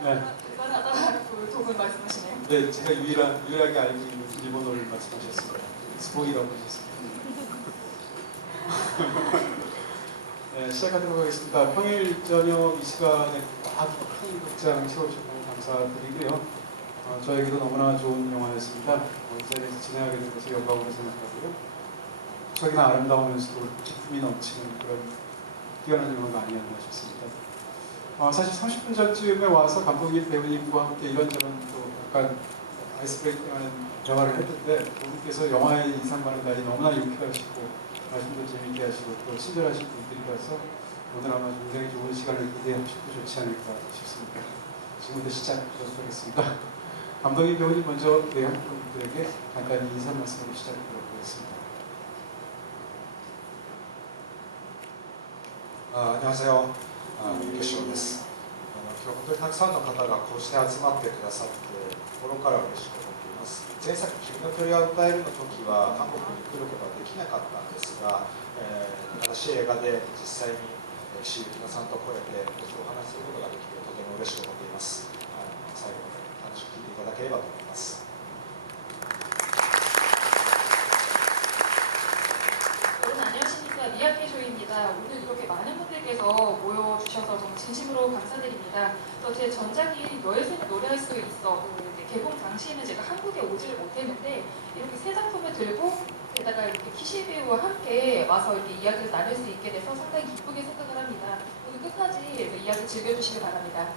네. 대단하다고 두 분 말씀하시네요. 네, 제가 유일하게 알고 있는 일본어를 말씀하셨습니다. 스포이라고 하셨습니다. 네, 시작하도록 하겠습니다. 평일 저녁 이 시간에 큰 극장 채워주셔서 감사드리고요. 저에게도 너무나 좋은 영화였습니다. 이 자리에서 진행하게 된 것을 영광으로 생각하고요. 무척이나 아름다우면서도 기쁨이 넘치는 그런 뛰어난 영화가 아니었나 싶습니다. 사실 30분 전쯤에 와서 감독님, 배우님과 함께 이런저런 또 약간 아이스 브레이킹하는 대화를 했는데 그분께서 영화에 인상 많은 날이 너무나 유쾌하시고 말씀도 재미있게 하시고 또 친절하신 분들이라서 오늘 아마 굉장히 좋은 시간을 기대하시고 좋지 않을까 싶습니다. 지금부터 시작하도록 하겠습니다. 감독님, 배우님 먼저 한국 분들에게 간단히 인사 말씀으로 시작하도록 하겠습니다. 안녕하세요. ゆきしょうです。今日本当にたくさんの方がこうして集まってくださって心から嬉しく思っています。前作「君の距離は歌える」の時は韓国に来ることはできなかったんですが、新しい映画で実際に岸由紀乃さんと来れてお話しすることができてとても嬉しく思っています。最後まで楽しく聴いていただければと思います。 미야케쇼입니다. 오늘 이렇게 많은 분들께서 모여주셔서 정말 진심으로 감사드립니다. 또 제 전작인 너의 새는 노래할 수 있어 개봉 당시에는 제가 한국에 오지를 못했는데 이렇게 새 작품을 들고 게다가 이렇게 키시 배우와 함께 와서 이렇게 이야기를 나눌 수 있게 돼서 상당히 기쁘게 생각을 합니다. 오늘 끝까지 이야기 즐겨주시기 바랍니다.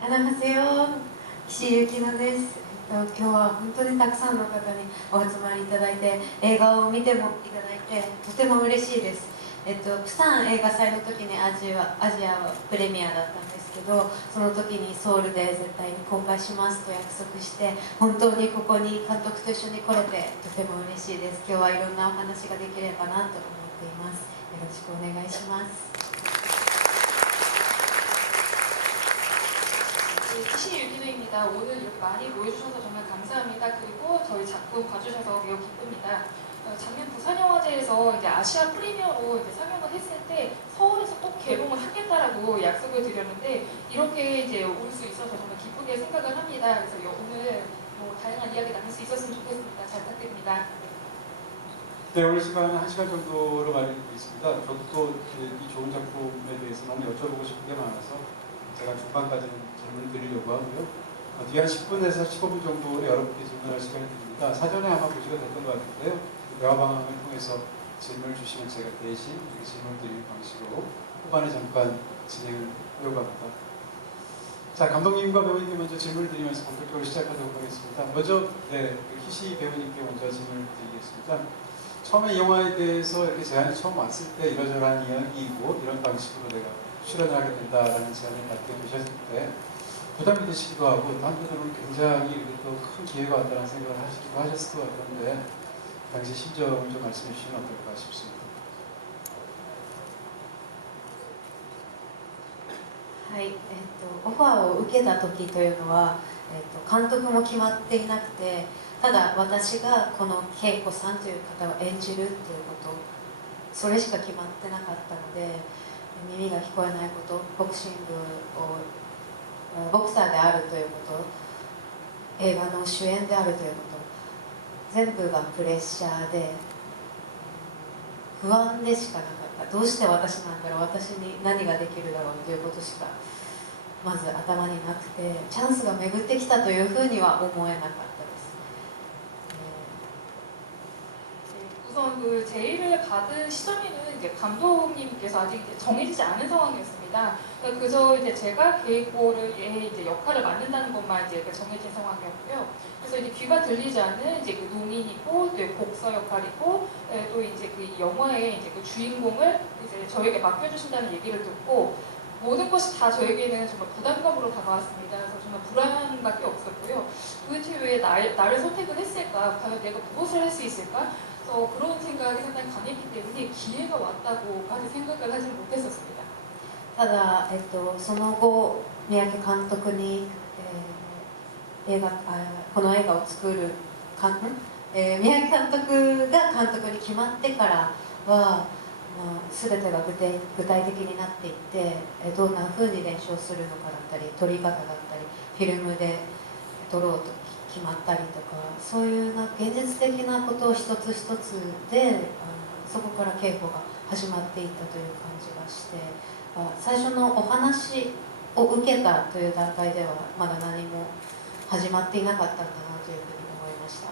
안녕하세요. 岸由紀乃です。今日は本当にたくさんの方にお集まりいただいて映画を見てもいただいてとても嬉しいです。プサン映画祭の時にアジアプレミアだったんですけど、その時にソウルで絶対に公開しますと約束して本当にここに監督と一緒に来れてとても嬉しいです。今日はいろんなお話ができればなと思っています。よろしくお願いします。 키시 유기노입니다. 오늘 이렇게 많이 모여주셔서 정말 감사합니다. 그리고 저희 작품 봐주셔서 매우 기쁩니다. 작년 부산영화제에서 이제 아시아 프리미어로 이제 상영을 했을 때 서울에서 꼭 개봉을 하겠다라고 약속을 드렸는데 이렇게 이제 올 수 있어서 정말 기쁘게 생각을 합니다. 그래서 오늘 다양한 이야기 나눌 수 있었으면 좋겠습니다. 잘 부탁드립니다. 네, 오늘 시간은 1시간 정도로 마련되어 있습니다. 저도 또 이 좋은 작품에 대해서 너무 여쭤보고 싶은 게 많아서 제가 중반까지는 질문을 드리려고 하고요. 뒤에 한 10분에서 15분 정도에 여러분께 질문할 시간이 드립니다. 사전에 아마 고지가 됐던 것 같은데요. 대화 방향을 통해서 질문을 주시면 제가 대신 이렇게 질문 드리는 방식으로 후반에 잠깐 진행을 하려고 합니다. 자, 감독님과 배우님께 먼저 질문을 드리면서 본격적으로 시작하도록 하겠습니다. 먼저 키시 배우님께 먼저 질문을 드리겠습니다. 처음에 이 영화에 대해서 이렇게 제안이 처음 왔을 때 이러저러한 이야기이고 이런 방식으로 내가 출연을 하게 된다라는 제안을 받게 되셨을 때 부담이 되시기도 하고 또 한편으로는 굉장히 또 큰 기회가 왔다는 생각을 하시기도 하셨을 것 같은데 당시 심정을 좀 말씀해 주시면 어떨까 싶습니다. はい、オファーを受けた時というのは、監督も決まっていなくて、ただ私がこの恵子さんという方を演じるということそれしか決まってなかったので、耳が聞こえないこと、ボクシングをボクサーであるということ、映画の主演であるということ全部がプレッシャーで不安でしかなかった。どうして私なんだろう、私に何ができるだろうということしかまず頭になくて、チャンスが巡ってきたというふうには思えなかったです。 우선 그 제의를 받은 시점에는 이제 감독님께서 아직 이제 정해지지 않은 상황이었습니다. 그러니까 그저 이제 제가 계획고를 이제 역할을 맡는다는 것만 이제 정해진 상황이었고요. 그래서 이제 귀가 들리지 않는 이제 그 농인이고 또 복서 역할이고 또 이제 그 영화의 이제 그 주인공을 이제 저에게 맡겨주신다는 얘기를 듣고 모든 것이 다 저에게는 정말 부담감으로 다가왔습니다. 그래서 정말 불안밖에 없었고요. 도대체 왜 나를 선택을 했을까? 과연 내가 무엇을 할 수 있을까? 그런 생각이 상당히 강했기 때문에 기회가 왔다고까지 생각을 하지 못했었습니다. ただ、その後三宅監督に、この映画を作る三宅監督が監督に決まってからは全てが具体的になっていってどんな風に練習をするのかだったり撮り方だったりフィルムで撮ろうと決まったりとかそういう現実的なことを一つ一つでそこから稽古が始まっていったという感じがして最初のお話を受けたという段階ではまだ何も始まっていなかったんだなというふうに思いました。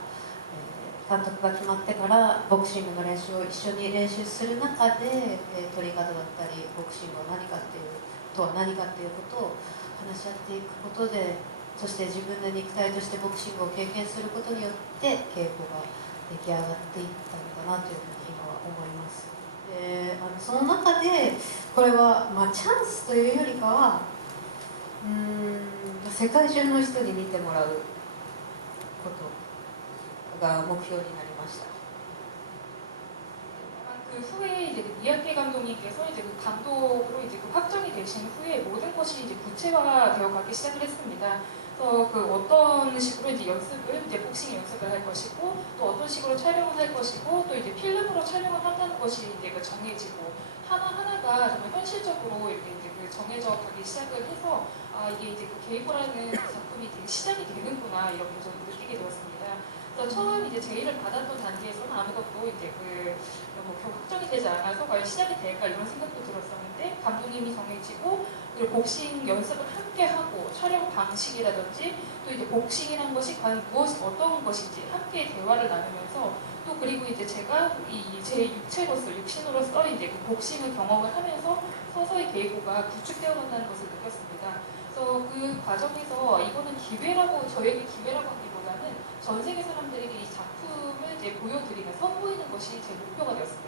監督が決まってからボクシングの練習を一緒に練習する中で撮り方だったりボクシングは何かっていうことを話し合っていくことでそして自分の肉体としてボクシングを経験することによって稽古が出来上がっていったのかなというふうに今は思います。でその中でこれは、チャンスというよりかは世界中の人に見てもらうことが目標になりました。 그 후에 이제 이하케 감독님께서 이제 그 감독으로 이제 그 확정이 되신 후에 모든 것이 이제 구체화되어 가기 시작을 했습니다. 그래서 그 어떤 식으로 이제 연습을 이제 복싱 연습을 할 것이고 또 어떤 식으로 촬영을 할 것이고 또 이제 필름으로 촬영을 한다는 것이 이제 그 정해지고 하나하나가 정말 현실적으로 이렇게 이제 그 정해져 가기 시작을 해서 이게 이제 그 게이고라는 작품이 되게 시작이 되는구나 이렇게 저는 느끼게 되었습니다. 그래서 처음 이제 제의를 받았던 단계에서는 아무것도 이제 그 목표 확정이 되지 않아서 과연 시작이 될까 이런 생각도 들었었는데 감독님이 정해지고 그리고 복싱 연습을 함께 하고 촬영 방식이라든지 또 이제 복싱이라는 것이 과연 어떤 것인지 함께 대화를 나누면서 또 그리고 이제 제가 제 육신으로서 이제 그 복싱을 경험을 하면서 서서히 계고가 구축되어 간다는 것을 느꼈습니다. 그래서 그 과정에서 이거는 기회라고 저에게 기회라고 하기보다는 전 세계 사람들에게 이 작품을 이제 보여드리는 선보이는 것이 제 목표가 되었습니다.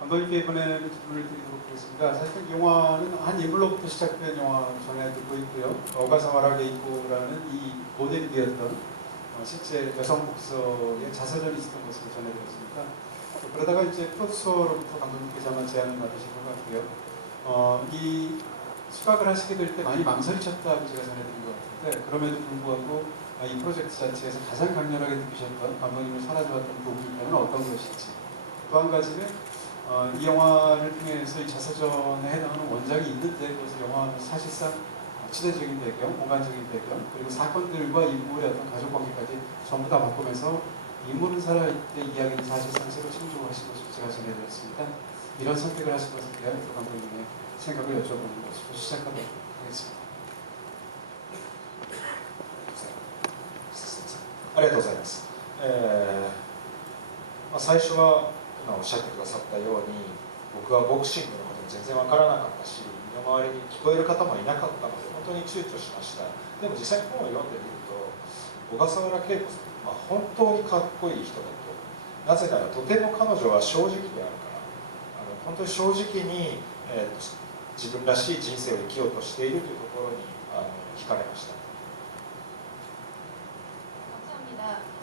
감독님께 이번에는 질문을 드리도록 하겠습니다. 사실 영화는 한 인물로부터 시작된 영화 전해드리고 있고요. 오가사와라 게이코라는 이 모델이 되었던 실제 여성 복서의 자서전이 있었던 것으로 전해드렸습니다. 그러다가 이제 프로듀서로부터 감독님께서 아마 제안을 받으신 것 같고요. 이 수락을 하시게 될 때 많이 망설이셨다고 제가 전해드린 것 같은데 그럼에도 불구하고 이 프로젝트 자체에서 가장 강렬하게 느끼셨던 감독님을 사라져왔던 부분이라면 어떤 것인지 또 한 가지는 이 영화를 통해서 이 자서전에 해당하는 원작이 있는데 그것을 영화는 사실상 시대적인 배경, 공간적인 배경 그리고 사건들과 인물의 어떤 가족 관계까지 전부 다 바꾸면서 인물은 살아있되 이야기는 사실상 새로 창조하신 것으로 제가 전해드렸습니다. 이런 선택을 하신 것에 대한 그 감독님의 생각을 여쭤보는 것으로 시작하도록 하겠습니다. ありがとうございます。最初は今おっしゃってくださったように僕はボクシングのこと全然わからなかったし身の回りに聞こえる方もいなかったので本当に躊躇しました。でも実際に本を読んでみると小笠原恵子さん、本当にかっこいい人だと。なぜならとても彼女は正直であるから本当に正直に、自分らしい人生を生きようとしているというところに惹かれました。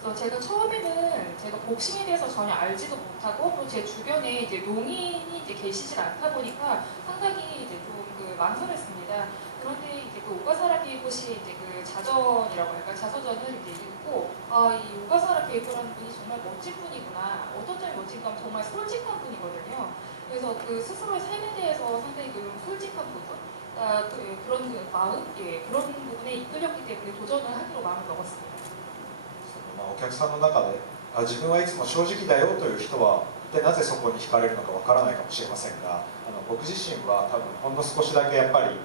그래서 제가 처음에는 제가 복싱에 대해서 전혀 알지도 못하고 또 제 주변에 이제 농인이 이제 계시질 않다 보니까 상당히 이제 좀 그 망설였습니다. 그런데 이제 그 오가사라 게이고시 이제 그 자전이라고 할까 자서전을 이제 읽고 이 오가사라 게이고라는 분이 정말 멋진 분이구나. 어떤 점이 멋진가 하면 정말 솔직한 분이거든요. 그래서 그 스스로의 삶에 대해서 상당히 그 솔직한 부분, 그런 그 마음, 그런 부분에 이끌렸기 때문에 도전을 하기로 마음을 먹었습니다. お客さんの中で自分はいつも正直だよという人は一体なぜそこに惹かれるのかわからないかもしれませんが僕自身は多分ほんの少しだけやっぱり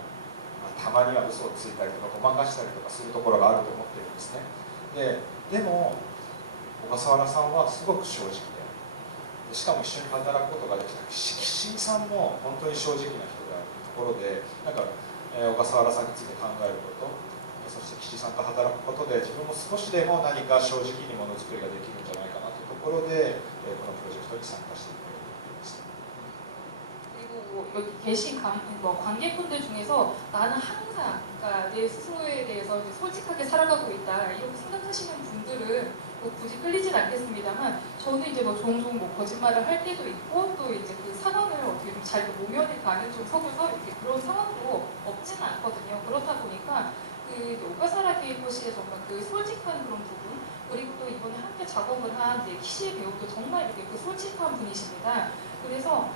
たまには嘘をついたりとかごまかしたりとかするところがあると思ってるんですね。でも小笠原さんはすごく正直でしかも一緒に働くことができた岸井さんも本当に正直な人であるというところで小笠原さんについて考えることそして岸井さんと働くことで自分も少しでも何か正直にものづくりができるんじゃないかなというところでこのプロジェクトに参加していくことになりました。 그리고 여기 계신 관객분들 중에서 나는 항상 그러니까 내 스스로에 대해서 솔직하게 살아가고 있다 이렇게 생각하시는 분들은 굳이 끌리진 않겠습니다만 저는 이제 종종 거짓말을 할 때도 있고 또 이제 그 상황을 어떻게 좀 잘 모면을 가는 좀 속여서 이렇게 그런 상황도 없지는 않거든요. 그렇다 보니까 그 오가사라 게이고시의 정말 그 솔직한 그런 부분 그리고 또 이번에 함께 작업을 한 이제 키시 배우도 정말 이렇게 그 솔직한 분이십니다. 그래서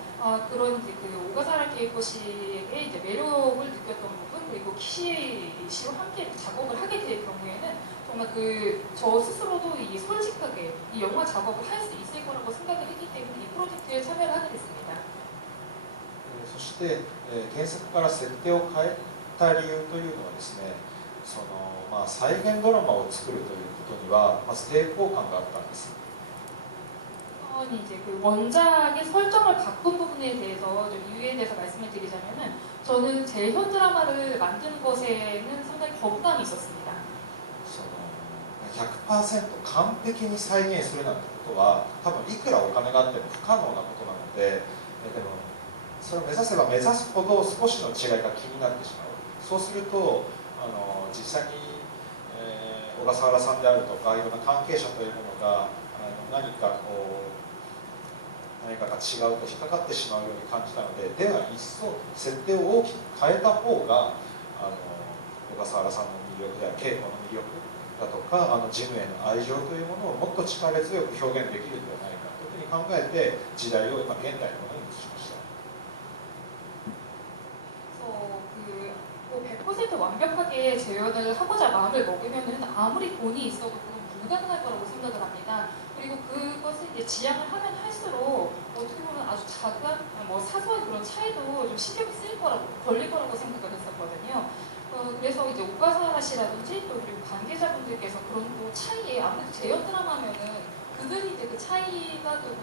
그런 이제 그 오가사라 케이코 씨에게 이제 매력을 느꼈던 부분, 그리고 키시 씨와 함께 작업을 하게 될 경우에는 정말 그 저 스스로도 이 솔직하게 이 영화 작업을 할 수 있을 거라고 생각을 했기 때문에 이 프로젝트에 참여를 하게 됐습니다. そして、原作から設定を変えた理由というのはですね、再現ドラマを作るということにはまず抵抗感があったんです。 이제 그 원작의 설정을 바꾼 부분에 대해서 좀 이유에 대해서 말씀을 드리자면은 저는 제 현 드라마를 만드는 것에는 상당히 거부감이 있었습니다. 100% 完璧に再現するなんてことは多分いくらお金があっても不可能なことなので、でもそれを目指せば目指すほど少しの違いが気になってしまう。そうすると実際に、小笠原さんであるとかいろんな関係者というものが何かが違うと引っかかってしまうように感じたので、では一層設定を大きく変えた方が小笠原さんの魅力や稽古の魅力だとかジムへの愛情というものをもっと力強く表現できるのではないかというふうに考えて時代を今現代のものに移しました。 100% 완벽하게 재현을 하고자 마음을 먹으면은 아무리 돈이 있어도 그건 불가능할 거라고 생각을 합니다. 그리고 그것을 이제 지향을 하면 할수록 어떻게 보면 아주 작은 사소한 그런 차이도 좀 신경이 쓰일 거라고 걸릴 거라고 생각을 했었거든요. 그래서 이제 오가사라 씨라든지 또 그리고 관계자분들께서 그런 또 차이에 아무래도 재현 드라마면은 그들이 이제 그 차이가 또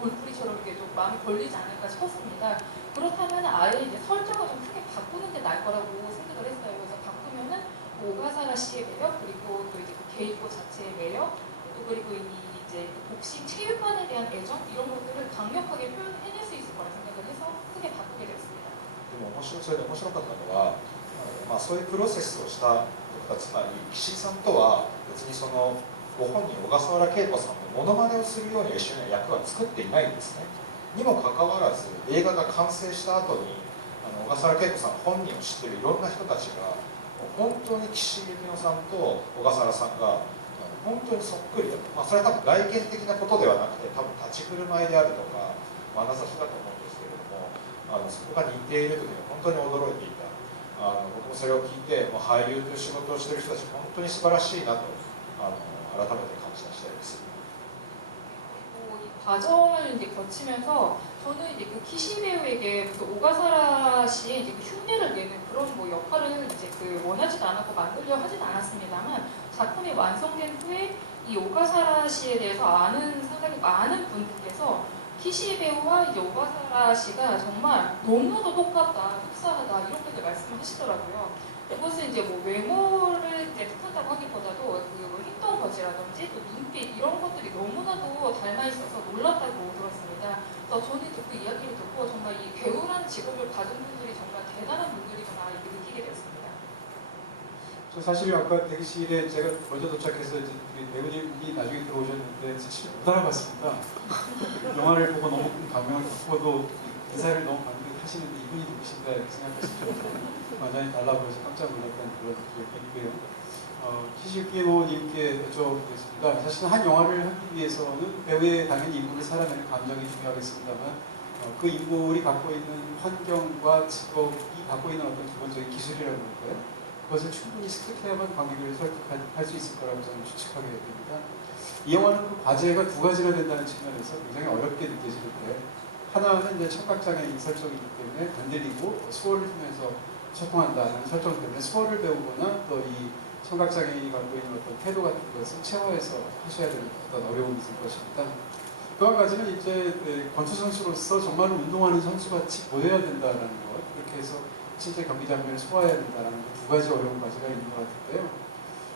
돌풀이처럼 이렇게 좀 마음이 걸리지 않을까 싶었습니다. 그렇다면 아예 이제 설정을 좀 크게 바꾸는 게 나을 거라고 생각을 했어요. 그래서 바꾸면은 오가사라 씨의 매력, 그리고 또 이제 그 게이코 자체의 매력, 또 그리고 이제 복싱 체육관에 대한 애정 이런 것들을 강력하게 표현해낼 수 있을 거라 생각을 해서 크게 바꾸게 되었습니다. でもそれで面白かったのは、そういうプロセスをした方、つまり岸井さんとは別にご本人小笠原恵子さんのモノマネをするように一緒に役は作っていないんですね。にもかかわらず映画が完成した後に小笠原恵子さん本人を知っているいろんな人たちが本当に岸井ゆきのさんと小笠原さんが本当にそっくりだと、それは多分外見的なことではなくて多分立ち振る舞いであるとか眼差しだと思うんですけれども、そこが似ているというのは本当に驚いていた。僕もそれを聞いて俳優という仕事をしている人たち本当に素晴らしいなと改めて感じた次第です。 이 과정을 이제 거치면서 저는 이제 그 키시 배우에게 그 오가사라 씨의 이제 그 흉내를 내는 그런 역할을 이제 원하지도 않았고 만들려 하지도 않았습니다만 작품이 완성된 후에 이 오가사라 씨에 대해서 아는 상당히 많은 분들께서 키시 배우와 이제 오가사라 씨가 정말 너무나도 똑같다, 흡사하다 이렇게 말씀을 하시더라고요. 그것은 이제 외모를 이제 뜻한다고 하기보다도 행동 거지라든지 또 눈빛 이런 것들이 너무나도 닮아 있어서 놀랐다고 들었습니다. 그래서 저는 이제 그 이야기를 듣고 정말 이 배우라는 직업을 가진 분들이 정말 대단한 분들이구나 이렇게 느끼게 되었습니다. 저 사실 아까 대기실에 제가 먼저 도착해서 이제 배우님이 나중에 들어오셨는데 사실 못 알아봤습니다. 영화를 보고 너무 감명을 받고도 인사를 너무 반듯 하시는데 이분이 누구신가 이렇게 생각하실 정도로 완전히 달라 보여서 깜짝 놀랐던 그런 기억이 있고요. 키시유키노님께 여쭤보겠습니다. 사실 한 영화를 하기 위해서는 배우의 당연히 인물을 살아내는 감정이 중요하겠습니다만 그 인물이 갖고 있는 환경과 직업이 갖고 있는 어떤 기본적인 기술이라고 할까요? 그것을 충분히 습득해야만 관객을 설득할 수 있을 거라고 저는 추측하게 됩니다. 이 영화는 그 과제가 두 가지가 된다는 측면에서 굉장히 어렵게 느껴지는데 하나는 이제 청각장애인 설정이기 때문에 건드리고 수어를 통해서 소통한다는 설정 때문에 수어를 배우거나 또 이 청각장애인이 갖고 있는 어떤 태도 같은 것을 체화해서 하셔야 되는 어떤 어려움이 있을 것입니다. 또 한 가지는 이제 권투 선수로서 정말 운동하는 선수같이 보여야 된다는 것, 그렇게 해서 실제 경기 장면을 소화해야 된다는 두 가지 어려운 과제가 있는 것 같은데요.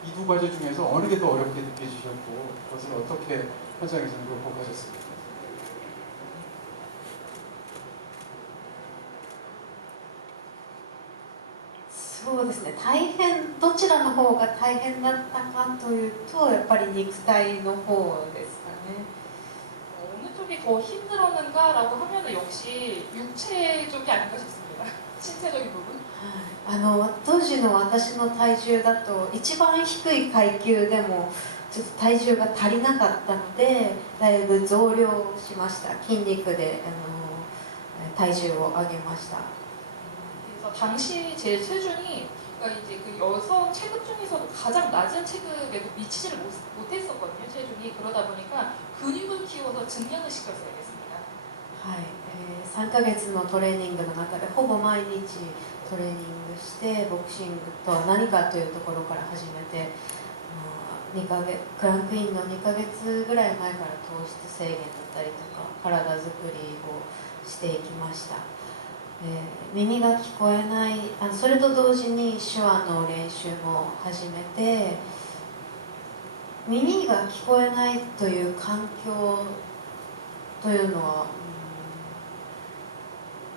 이 두 가지 중에서 어느 게 더 어렵게 느껴지셨고 그것을 어떻게 현장에서 극복하셨습니까? そうですね、大変どちらの方が大変だったかというとやっぱり肉体の方ですかね。 어느 쪽이 더 힘들었는가라고 하면 역시 육체 쪽이 아닌가 싶습니다. 신체적인 부분. 当時の私の体重だと一番低い階級でもちょっと体重が足りなかったのでだいぶ増量しました。筋肉で体重を上げました。 그래서 당시 제 체중이 그러니까 이제 그 여성 체급 중에서도 가장 낮은 체급에도 미치지를 못했었거든요. 체중이 그러다 보니까 근육을 키워서 증량을 시켰어야겠습니다. はい、3ヶ月のトレーニングの中でほぼ毎日トレーニングしてボクシングとは何かというところから始めて、2ヶ月クランクインの2ヶ月ぐらい前から糖質制限だったりとか体作りをしていきました。耳が聞こえない、それと同時に手話の練習も始めて、耳が聞こえないという環境というのは、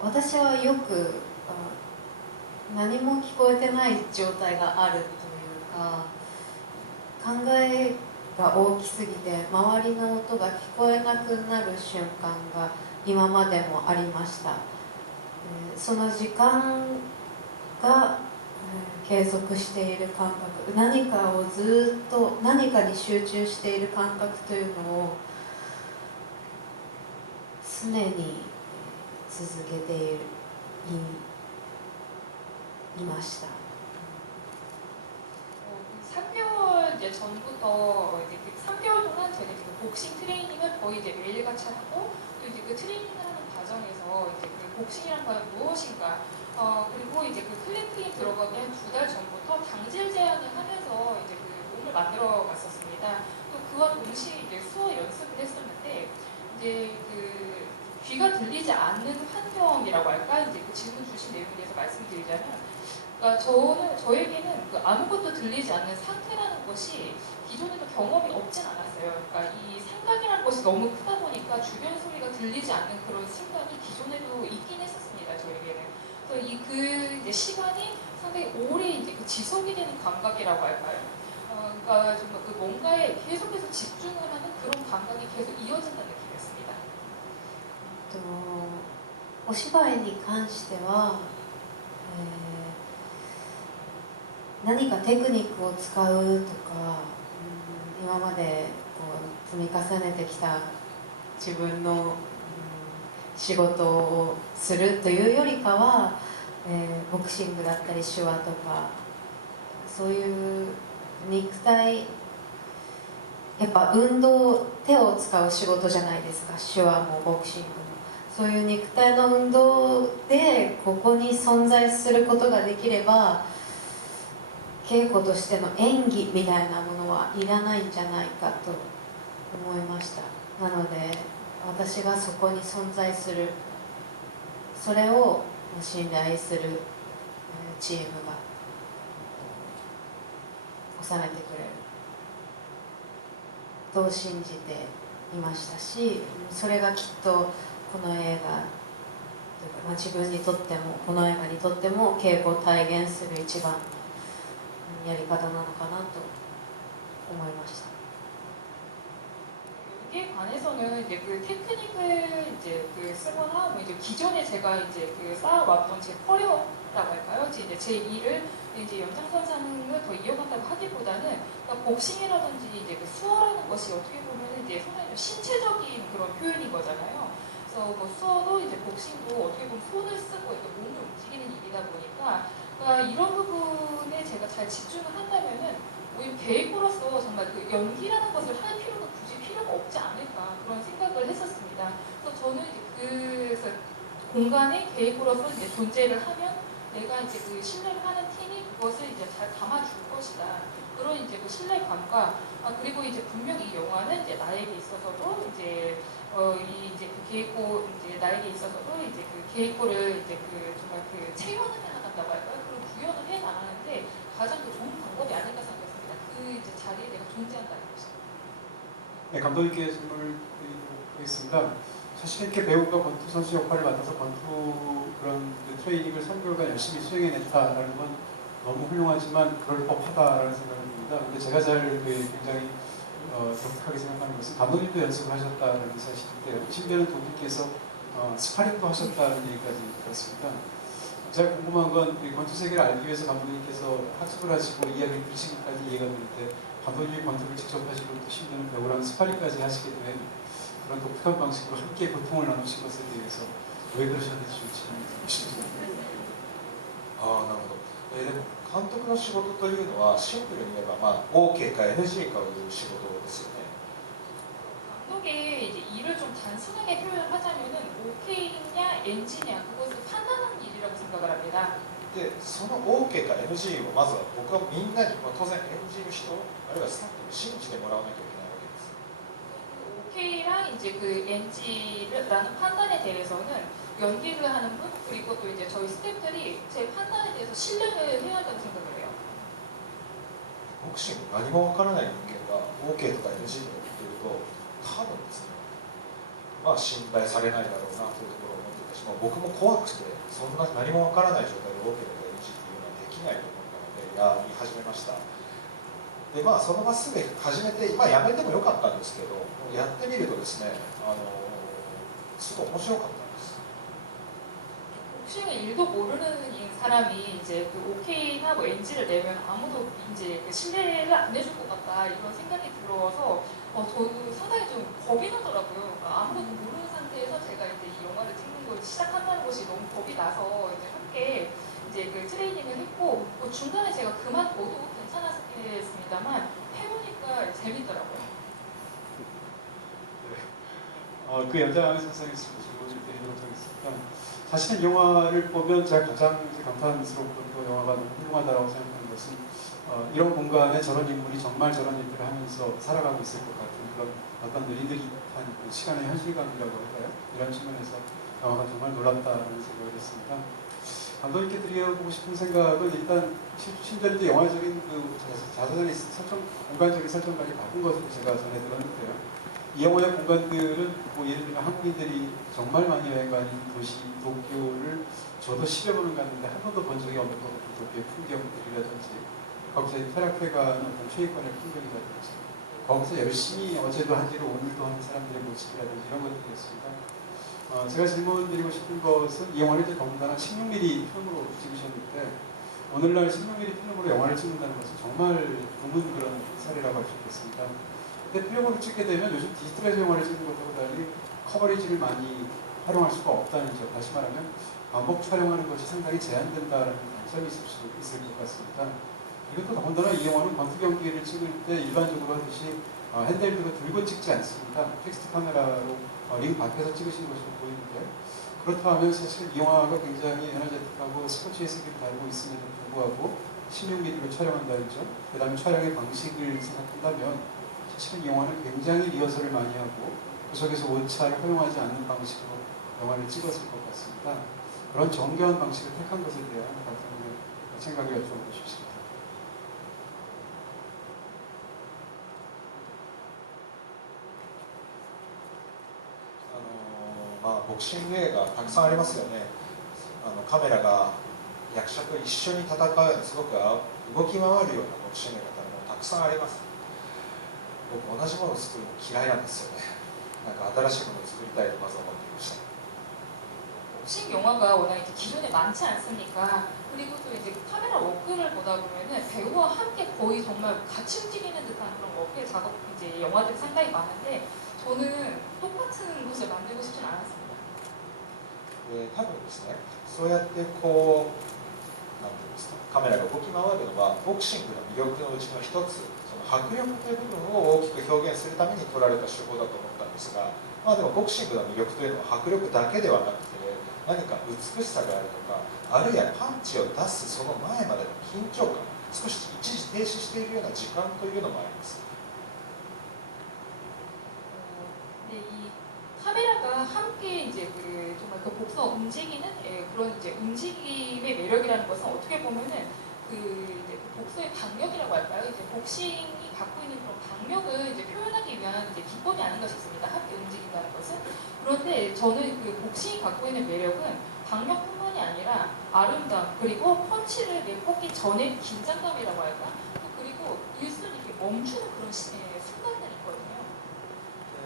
私はよく何も聞こえてない状態があるというか、考えが大きすぎて周りの音が聞こえなくなる瞬間が今までもありました。その時間が継続している感覚、何かをずっと何かに集中している感覚というのを常に続けていました。 3개월 이제 전부터 이제 그 3개월 동안 제가 그 복싱 트레이닝을 거의 이제 매일같이 하고 또 이제 그 트레이닝을 하는 과정에서 이제 그 복싱이란 과연 무엇인가 그리고 이제 그 클래프에 들어가기 한 2달 전부터 당질 제한을 하면서 이제 그 몸을 만들어 갔었습니다. 또 그와 동시에 이제 수어 연습을 했었는데 이제 그 귀가 들리지 않는 환경이라고 할까 이제 그 질문 주신 내용에 대해서 말씀드리자면. 그러니까 저에게는 그 아무것도 들리지 않는 상태라는 것이 기존에도 경험이 없진 않았어요. 그러니까 이 생각이라는 것이 너무 크다 보니까 주변 소리가 들리지 않는 그런 순간이 기존에도 있긴 했었습니다. 저에게는. 그래서 그 이제 시간이 상당히 오래 이제 그 지속이 되는 감각이라고 할까요? 그러니까 정말 그 뭔가에 계속해서 집중을 하는 그런 감각이 계속 이어진다는 느낌이었습니다. お芝居に関しては、何かテクニックを使うとか、今までこう積み重ねてきた自分の、仕事をするというよりかは、ボクシングだったり手話とかそういう肉体やっぱ運動手を使う仕事じゃないですか。手話もボクシングもそういう肉体の運動でここに存在することができれば稽古としての演技みたいなものはいらないんじゃないかと思いました。なので私がそこに存在する、それを信頼するチームが収めてくれると信じていましたし、それがきっとこの映画というか、自分にとってもこの映画にとっても稽古を体現する一番やり方なのかなと思いました。 여기에 관해서는 이제 그 테크닉을 이제 그 쓰거나 뭐 이제 기존에 제가 이제 그 쌓아왔던 제 커리어라고 할까요? 이제 제 일을 이제 연장선상을 더 이어간다고 하기보다는 그러니까 복싱이라든지 이제 그 수어라는 것이 어떻게 보면 이제 상당히 좀 신체적인 그런 표현인 거잖아요. 그래서 뭐 수어도 이제 복싱도 어떻게 보면 손을 쓰고 이렇게 몸을 움직이는 일이다 보니까 그러니까 이런 부분에 제가 잘 집중을 한다면은 오히려 계획으로서 정말 그 연기라는 것을 할 필요가 굳이 필요가 없지 않을까 그런 생각을 했었습니다. 그래서 저는 이제 그 공간에 계획으로서 이제 존재를 하면 내가 이제 그 신뢰를 하는 팀이 그것을 이제 잘 담아줄 것이다. 그런 이제 그 신뢰감과 그리고 이제 분명히 이 영화는 이제 나에게 있어서도 이제 이 이제 그 계획고 이제 나에게 있어서도 이제 그 계획고를 이제 그 정말 그 체현을 해 나간다고 할까요? 그런 구현을 해 나가는데 가장 그 좋은 방법이 아닐까 생각했습니다. 그 이제 자리에 내가 존재한다는 것이. 네, 감독님께 질문을 드리도록 하겠습니다. 사실 이렇게 배우가 권투 선수 역할을 맡아서 권투 그런 그 트레이닝을 3개월간 열심히 수행해냈다라는 건 너무 훌륭하지만 그럴 법하다라는 생각을 듭니다. 근데 제가 굉장히 독특하게 생각하는 것은 감독님도 연습을 하셨다는 사실인데요. 심지어는 도끼께서 스파링도 하셨다는 얘기까지 들었습니다. 제가 궁금한 건 권투 세계를 알기 위해서 감독님께서 학습을 하시고 이야기를 들으시기까지 이해가 될 때 감독님이 권투를 직접 하시고 또 심지어는 배우랑 스파링까지 하시게 된 그런 독특한 방식으로 함께 고통을 나누신 것에 대해서 왜 그러셨는지 좀 질문해 주시죠. ああ、なるほど。でも監督の仕事というのはシンプルに言えば、まあ、OK か NG かを言う仕事ですよね。 감독의 이제 일을 좀 단순하게 표현하자면은 OK냐 NG냐 그것을 판단하는 일이라고 생각을 합니다. で、その OK か NG をまずは僕はみんなに、まあ、当然演じる人、あるいはスタッフに信じてもらわなきゃいけないわけです。 OK랑 이제 그 NG라는 판단에 대해서는 연기를 하는 분 그리고 또 이제 저희 스태프들이 제 판단에 대해서 신뢰를 해야 한다고 생각을 해요. ボクシング何もわからない人間が OK とか NG とか言ってると多分ですね、まあ信頼されないだろうなというところを思ってたし、まあ、僕も怖くてそんな何もわからない状態で OK とか NG っていうのはできないと思ったのでやり始めました。でまあそのまますぐ始めて、まあ、やめてもよかったんですけど、やってみるとですね、すごい面白かったんです。 복싱을 일도 모르는 사람이 이제 그 OK나 뭐 NG를 내면 아무도 이제 그 신뢰를 안 해줄 것 같다 이런 생각이 들어서 저도 상당히 좀 겁이 나더라고요. 그러니까 아무것도 모르는 상태에서 제가 이제 이 영화를 찍는 걸 시작한다는 것이 너무 겁이 나서 이제 함께 이제 그 트레이닝을 했고 중간에 제가 그만둬도 괜찮았겠습니다만 해보니까 재밌더라고요. 그 연장선상에서 질문을 드리도록 하겠습니다. 사실 영화를 보면 제가 가장 감탄스럽고 또 영화가 너무 훌륭하다고 생각하는 것은 이런 공간에 저런 인물이 정말 저런 일들을 하면서 살아가고 있을 것 같은 그런 어떤 느릿느릿한 그 시간의 현실감이라고 할까요? 이런 측면에서 영화가 정말 놀랍다는 생각을 했습니다. 감독님께 드려보고 싶은 생각은 일단 심지어 이제 영화적인 그 자서전의 설정, 공간적인 설정까지 바꾼 것으로 제가 전에 들었는데요. 이 영화의 공간들은 뭐 예를 들면 한국인들이 정말 많이 여행 가는 도시 도쿄를 저도 10여 번은 갔는데 한 번도 본 적이 없는 것 같은 도쿄의 풍경들이라든지 거기서 탈학회가 어떤 최익관의 풍경이라든지 거기서 열심히 어제도 하기로 오늘도 하는 사람들의 모습이라든지 이런 것들이었습니다. 제가 질문드리고 싶은 것은 이 영화를 이제 더군다나 16mm 필름으로 찍으셨는데 오늘날 16mm 필름으로 영화를 찍는다는 것은 정말 드문 그런 사례라고 할 수 있겠습니다. 근데 필름으로 찍게 되면 요즘 디지털에서 영화를 찍는 것하고 달리 커버리지를 많이 활용할 수가 없다는 점, 다시 말하면 반복 촬영하는 것이 상당히 제한된다는 단점이 있을 것 같습니다. 이것도 더군다나 이 영화는 권투 경기를 찍을 때 일반적으로 하듯이 핸드헬드가 들고 찍지 않습니다. 픽스트 카메라로 링 밖에서 찍으신 것으로 보이는데 그렇다 하면 사실 이 영화가 굉장히 에너제틱하고 스포츠의 세계를 다루고 있음에도 불구하고 16mm로 촬영한다는 점, 그 다음에 촬영의 방식을 생각한다면 사실은 이 영화는 굉장히 리허설을 많이 하고 그 속에서 오차를 허용하지 않는 방식으로 영화를 찍었을 것 같습니다. 그런 정교한 방식을 택한 것에 대한 감독님의 생각을 여쭤보고 싶습니다. まあ、ボクシング映画たくさんありますよね。カメラが役者と一緒に戦うようなすごく動き回るようなボクシング映画もたくさんあります。僕同じものを作るの嫌いなんですよね。なんか新しいものを作りたいとまず思っていました。 복싱 영화가 워낙 이제 기존에 많지 않습니까? 그리고 또 이제 카메라 워크를 보다 보면은 배우와 함께 거의 정말 같이 움직이는 듯한 그런 워크의 작업 이제 영화들이 상당히 많은데 저는 똑같은 것을 만들고 싶진 않았습니다. 多分ですね、そうやってこうなんていうんですか、カメラが動き回るのはボクシングの魅力のうちの一つ、その迫力という部分を大きく表現するために取られた手法だと思ったんですが、まあでもボクシングの魅力というのは迫力だけではなくて。 何か美しさがあるとか、あるいはパンチを出すその前までの緊張感、少し一時停止しているような時間というのもあります。 네, 이 카메라가 함께 이제 그 정말 그 복서 움직이는 그런 이제 움직임의 매력이라는 것은 어떻게 보면은 그 이제 복서의 박력이라고 할까요? 이제 복싱이 갖고 있는 그런 박력을 이제 표현하기 위한 이제 기법이 아닌가 싶습니다. 함께 움직인다는 것은. 그런데 저는 그 복싱이 갖고 있는 매력은 박력뿐만이 아니라 아름다움 그리고 펀치를 내뻗기 전에 긴장감이라고 할까? 또 그리고 일순 이렇게 멈추는 그런 순간들이 있거든요.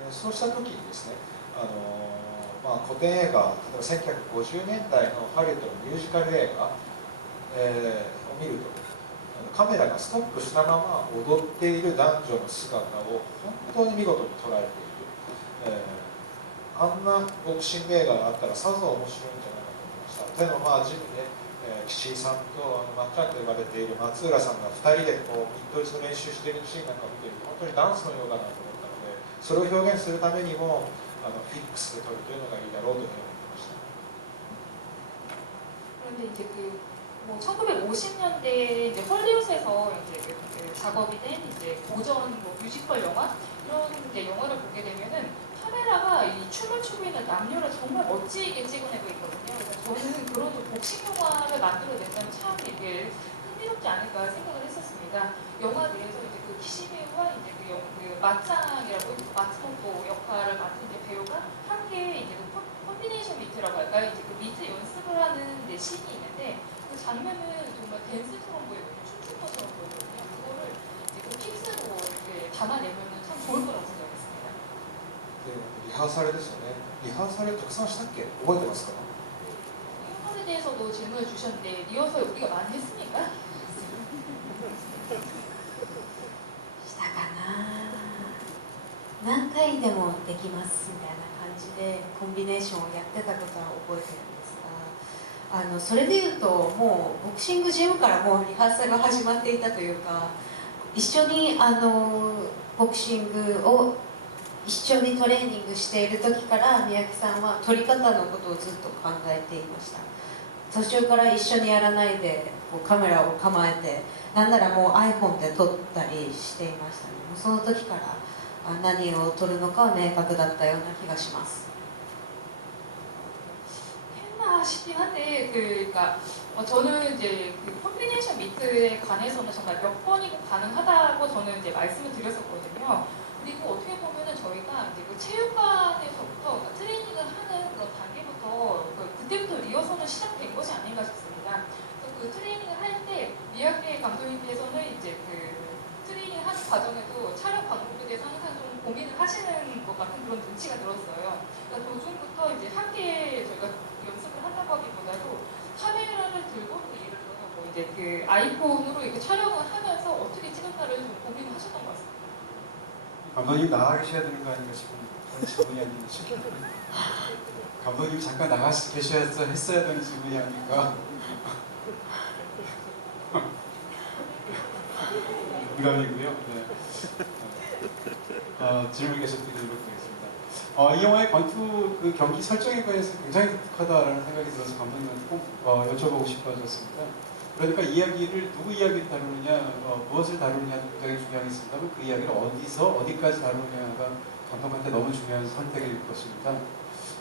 そうした時にですね、まあ、古典映画、例えば1950年代のハリウッドのミュージカル映画、を見ると、カメラがストップしたまま踊っている男女の姿を本当に見事に捉えている、あんなボクシング映画があったらさぞ面白いんじゃないかと思いました。というのはジムで、岸井さんとまっちゃんと呼ばれている松浦さんが2人でこうミットレスの練習しているシーンなんかを見ていると本当にダンスのようだなと思ったので、それを表現するためにもフィックスで撮るというのがいいだろうというふうに思いました。 그런데 이제 뭐 1950년대 이제 헐리우드에서 이제 작업이 된 이제 고전 뭐 뮤지컬 영화 이런 이제 영화를 보게 되면은 카메라가 이 춤을 추고 있는 남녀를 정말 멋지게 찍어내고 있거든요. 그래서 저는 그런 좀 복싱 영화를 만들어낸다면 참 이게 흥미롭지 않을까 생각을 했었습니다. 영화 내에서 이제 그 기시배우와 이제 그 맞짱이라고 마츠모토 역할을 맡은 이제 배우가 함께 이제 그 콤비네이션 미트라고 할까요? 이제 그 미트 연습을 하는 데 씬이 있는데 그 장면은 정말 댄스처럼 보이거든요. 춤춘 것처럼 보이거든요. 그거를 이제 그 픽스로 이렇게 담아내면은 참 좋을 거라고 생각했습니다. でリハーサルですよね。リハーサルたくさんしたっけ覚えてますか？ 리허설에 대해서도 질문을 주셨는데 리허설 우리가 많이 했으니까 したかな。何回でもできますみたいな感じでコンビネーションをやってたことは覚えてるんですが、それでいうともうボクシングジムからもうリハーサルが始まっていたというか、一緒にボクシングを一緒にトレーニングしている時から三宅さんは撮り方のことをずっと考えていました。途中から一緒にやらないでこうカメラを構えて、なんならもう iPhone で撮ったりしていましたね。もうその時から何を撮るのかは明確だったような気がします。 했나 싶긴 한데 그러니까 저는 이제 그 콤비네이션 미트에 관해서는 정말 몇 번이고 가능하다고 저는 이제 말씀을 드렸었거든요. 그리고 어떻게 보면은 저희가 이제 그 체육관에서부터 그러니까 트레이닝을 하는 그런 단계부터 그때부터 리허설은 시작된 것이 아닌가 싶습니다. 그래서 그 트레이닝을 할 때 미야게 감독님께서는 이제 그 트레이닝 하는 과정에도 촬영 방법에 대해서 항상 좀 고민을 하시는 것 같은 그런 눈치가 들었어요. 그러니까 도중부터 이제 함께 저희가 연습을 한다고 하기보다도 카메라를 들고 예를 들어서 뭐 이제 그 아이폰으로 이렇게 촬영을 하면서 어떻게 찍을까를 좀 고민을 하셨던 것 같습니다. 감독님 나가 계셔야 되는 거 아닌가 싶은 그런 질문이 아닌가 싶은데 감독님 잠깐 나가 계셔야 했어야 되는 질문이 아닌가. 농담이고요. 네. 질문 계속드리도록 하겠습니다. 이 영화의 권투 그 경기 설정에 관해서 굉장히 독특하다라는 생각이 들어서 감독님한테 꼭 여쭤보고 싶어졌습니다. 그러니까 이야기를 누구 이야기를 다루느냐, 무엇을 다루느냐도 굉장히 중요하겠습니다만 그 이야기를 어디서 어디까지 다루느냐가 감독한테 너무 중요한 선택일 것입니다.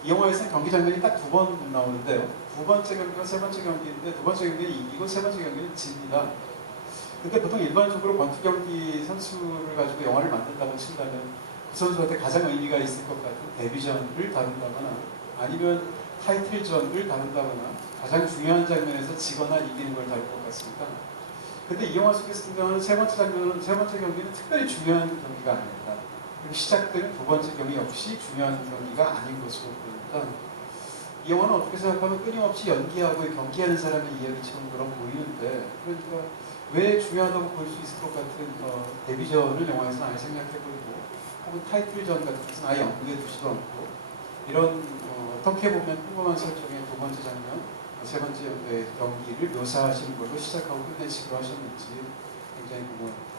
이 영화에서는 경기 장면이 딱 두 번 나오는데요. 두 번째 경기와 세 번째 경기인데 두 번째 경기는 이기고 세 번째 경기는 집니다. 근데 보통 일반적으로 권투 경기 선수를 가지고 영화를 만든다고 친다면 그 선수한테 가장 의미가 있을 것 같은 데뷔전을 다룬다거나 아니면 타이틀전을 다룬다거나 가장 중요한 장면에서 지거나 이기는 걸 다룰 것 같습니다. 근데 이 영화 속에서 등장하는 세 번째 경기는 특별히 중요한 경기가 아닙니다. 그리고 시작되는 두 번째 경기 역시 중요한 경기가 아닌 것으로 보입니다. 이 영화는 어떻게 생각하면 끊임없이 연기하고 경기하는 사람의 이야기처럼 그런 보이는데, 그러니까 왜 중요하다고 볼 수 있을 것 같은 데뷔전을 영화에서는 아예 생략해버리고 혹은 타이틀전 같은 것은 아예 언급해 두지도 않고 이런 어떻게 보면 평범한 설정의 두 번째 장면, 세 번째 경기를 묘사하시는 걸로 시작하고 끝낸 식으로 하셨는지 굉장히 궁금합니다.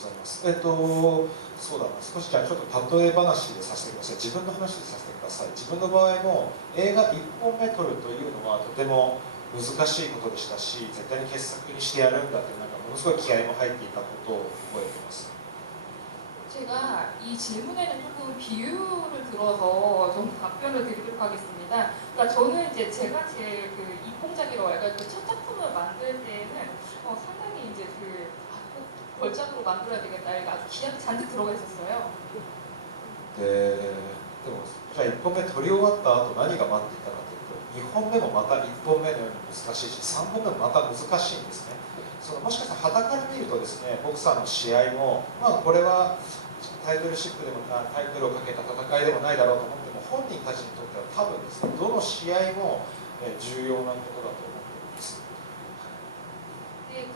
ありがとうございます。そうだな、少しじゃあちょっと例え話でさせてください。自分の話でさせてください。自分の場合も映画1本目撮るというのはとても難しいことでしたし、絶対に傑作にしてやるんだってなんかものすごい気合も入っていたことを覚えています。 제가 이 질문에는 조금 비유를 들어서 좀 답변을 드리도록 하겠습니다. 그러니까 저는 이제 제가 제 그 입봉작이라고 할까요? 첫 작품을 만들 때는 상당히 이제 그 꼭 걸작으로 만들어야 되겠다. 이게 아주 기약이 잔뜩 들어가 있었어요. でもじゃあ1本目撮り終わった後何が待っていたかというと、2本目もまた1本目のように難しいし、3本目もまた難しいんですね。もしかしたら傍から見るとですね、ボクサーの試合もこれはタイトルシップでもタイトルをかけた戦いでもないだろうと思っても、本人たちにとっては多分ですね、どの試合も重要なことだと思っています。 근데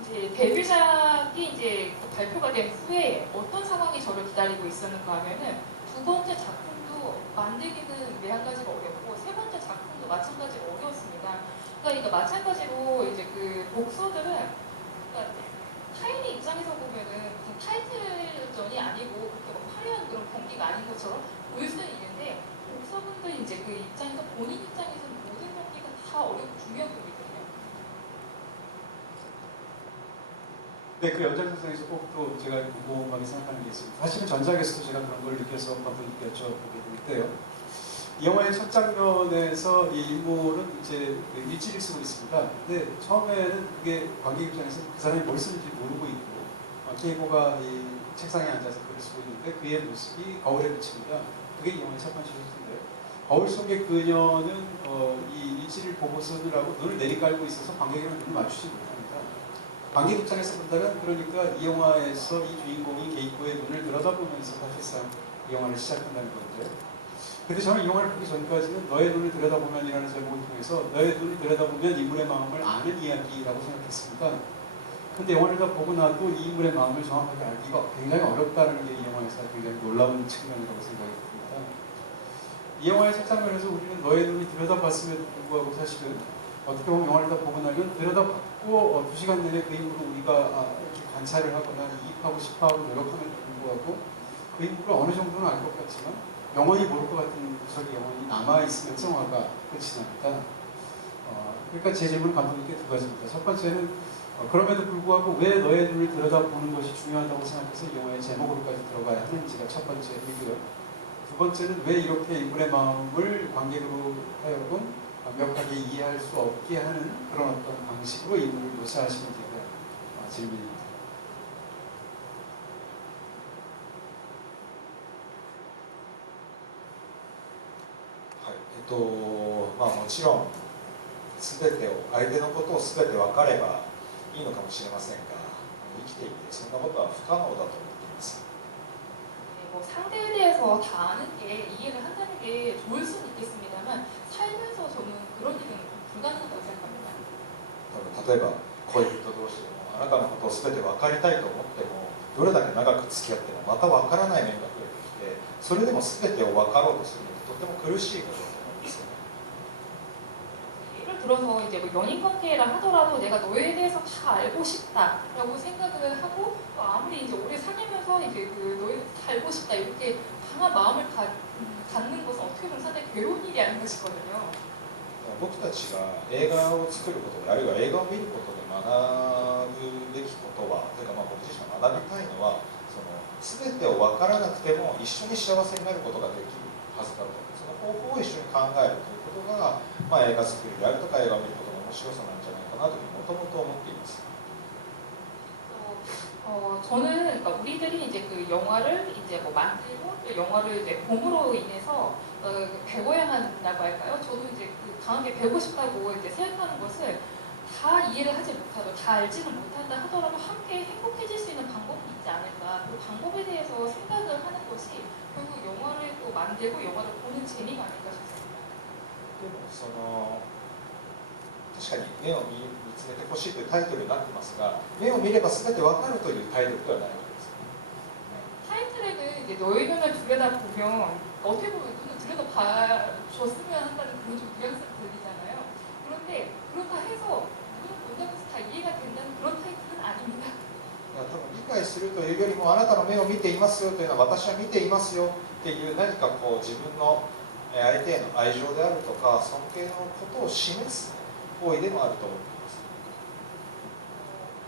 이제 데뷔작이 이제 발표가 된 후에 어떤 상황이 저를 기다리고 있었는가 하면은 두 번째 작품도 만들기는 매한가지가 어렵고 세 번째 작품도 마찬가지로 어려웠습니다. 그러니까 마찬가지로 이제 그 독서들은 그러니까 타인의 입장에서 보면은 무슨 타이틀전이 아니고 그렇게 뭐 화려한 그런 경기가 아닌 것처럼 보일 수는 있는데 독서분들 이제 그 입장에서 본인 입장에서는 모든 경기가 다 어렵고 중요한 경기거든요. 네, 그 연장선상에서 꼭 또 제가 궁금하게 생각하는 게 있습니다. 사실은 전작에서도 제가 그런 걸 느껴서 한번 여쭤보게 되는데요. 이 영화의 첫 장면에서 이 인물은 이제 일지를 쓰고 있습니다. 근데 처음에는 그게 관객 입장에서 그 사람이 뭘 쓰는지 모르고 있고, 케이고가 이 책상에 앉아서 글을 쓰고 있는데 그의 모습이 거울에 비칩니다. 그게 이 영화의 첫 번째 소스인데요. 거울 속의 그녀는 이 일지를 보고 쓰느라고 눈을 내리깔고 있어서 관객이랑 눈을 맞추지 못합니다. 관객 입장에서 본다면 그러니까 이 영화에서 이 주인공이 게이코의 눈을 들여다보면서 사실상 이 영화를 시작한다는 건데, 근데 저는 이 영화를 보기 전까지는 너의 눈을 들여다보면이라는 제목을 통해서 너의 눈을 들여다보면 인물의 마음을 아는 이야기라고 생각했습니다. 근데 영화를 다 보고 나도 이 인물의 마음을 정확하게 알기가 굉장히 어렵다는 게 이 영화에서 굉장히 놀라운 측면이라고 생각이 듭니다. 이 영화의 첫 장면에서 우리는 너의 눈을 들여다봤음에도 불구하고 사실은 어떻게 보면 영화를 다 보고 나면 들여다봤고 2시간 내내 그 인물을 우리가 이렇게 관찰을 하거나 이입하고 싶어하고 노력함에도 불구하고 그 인물을 어느 정도는 알 것 같지만 영원히 모를 것 같은 구석이 영원히 남아있으면서 영화가 끝이 납니다. 그러니까 제 질문은 감독님께 두 가지입니다. 첫 번째는 그럼에도 불구하고 왜 너의 눈을 들여다보는 것이 중요하다고 생각해서 이 영화의 제목으로까지 들어가야 하는지가 첫 번째이고요. 두 번째는 왜 이렇게 인물의 마음을 관객으로 하여금 완벽하게 이해할 수 없게 하는 그런 어떤 방식으로 인물을 묘사하시는지가 질문입니다. まあもちろん全てを相手のことを全て分かればいいのかもしれませんが、生きていてそんなことは不可能だと思っています。 뭐 상대에 대해서 다 아는 게 이해를 한다는 게 좋을 수는 있겠습니다만 살면서 저는 그런 일은 불가능하다고 생각합니다. 例えば恋人同士でもあなたのことを全て分かりたいと思ってもどれだけ長く付き合ってもまた分からない面が増えてきて、それでも全てを分かろうとするのってとても苦しいことだと思うんですよね。 예를 들어서 이제 뭐 연인 관계라 하더라도 내가 너에 대해서 다 알고 싶다라고 생각을 하고 또 아무리 이제 오래 사귀면서 이제 그 너에 대해서 다 알고 싶다 이렇게 강한 마음을 갖는 것은 어떻게 보면 상당히 괴로운 일이 아닌 것이거든요. 僕たちが映画を作ることであるいは映画を見ることで学ぶべきことはというか、僕自身が学びたいのは全てを分からなくても一緒に幸せになることができるはずだと、その方法を一緒に考えるということが、映画作りであるとか映画を見ることの面白さなんじゃないかなというふうにもともと思っています。 저는 그러니까 우리들이 이제 그 영화를 이제 뭐 만들고 또 영화를 이제 봄으로 인해서 배워야 한다고 할까요? 저도 이제 그 강하게 배우고 싶다고 이제 생각하는 것을 다 이해를 하지 못하고 다 알지는 못한다 하더라도 함께 행복해질 수 있는 방법이 있지 않을까. 그 방법에 대해서 생각을 하는 것이 결국 영화를 또 만들고 영화를 보는 재미가 아닐까 싶습니다. でも確かに目を見つめてほしいというタイトルになってますが、目を見れば全て分かるというタイトルではないわけです。 타이틀에는 이제 너의 눈을 들여다보면 어떻게 보면 눈을 들여다봐줬으면 한다는 그런 좀 뉘앙스가 들리잖아요. 그런데 그렇다 해서 눈을 본다고 해서 다 이해가 된다는 그런 타이틀은 아닙니다. 多分理解するというよりもあなたの目を見ていますよというのは私は見ていますよっていう何か自分の相手への愛情であるとか尊敬のことを示す行為でもあると思っています。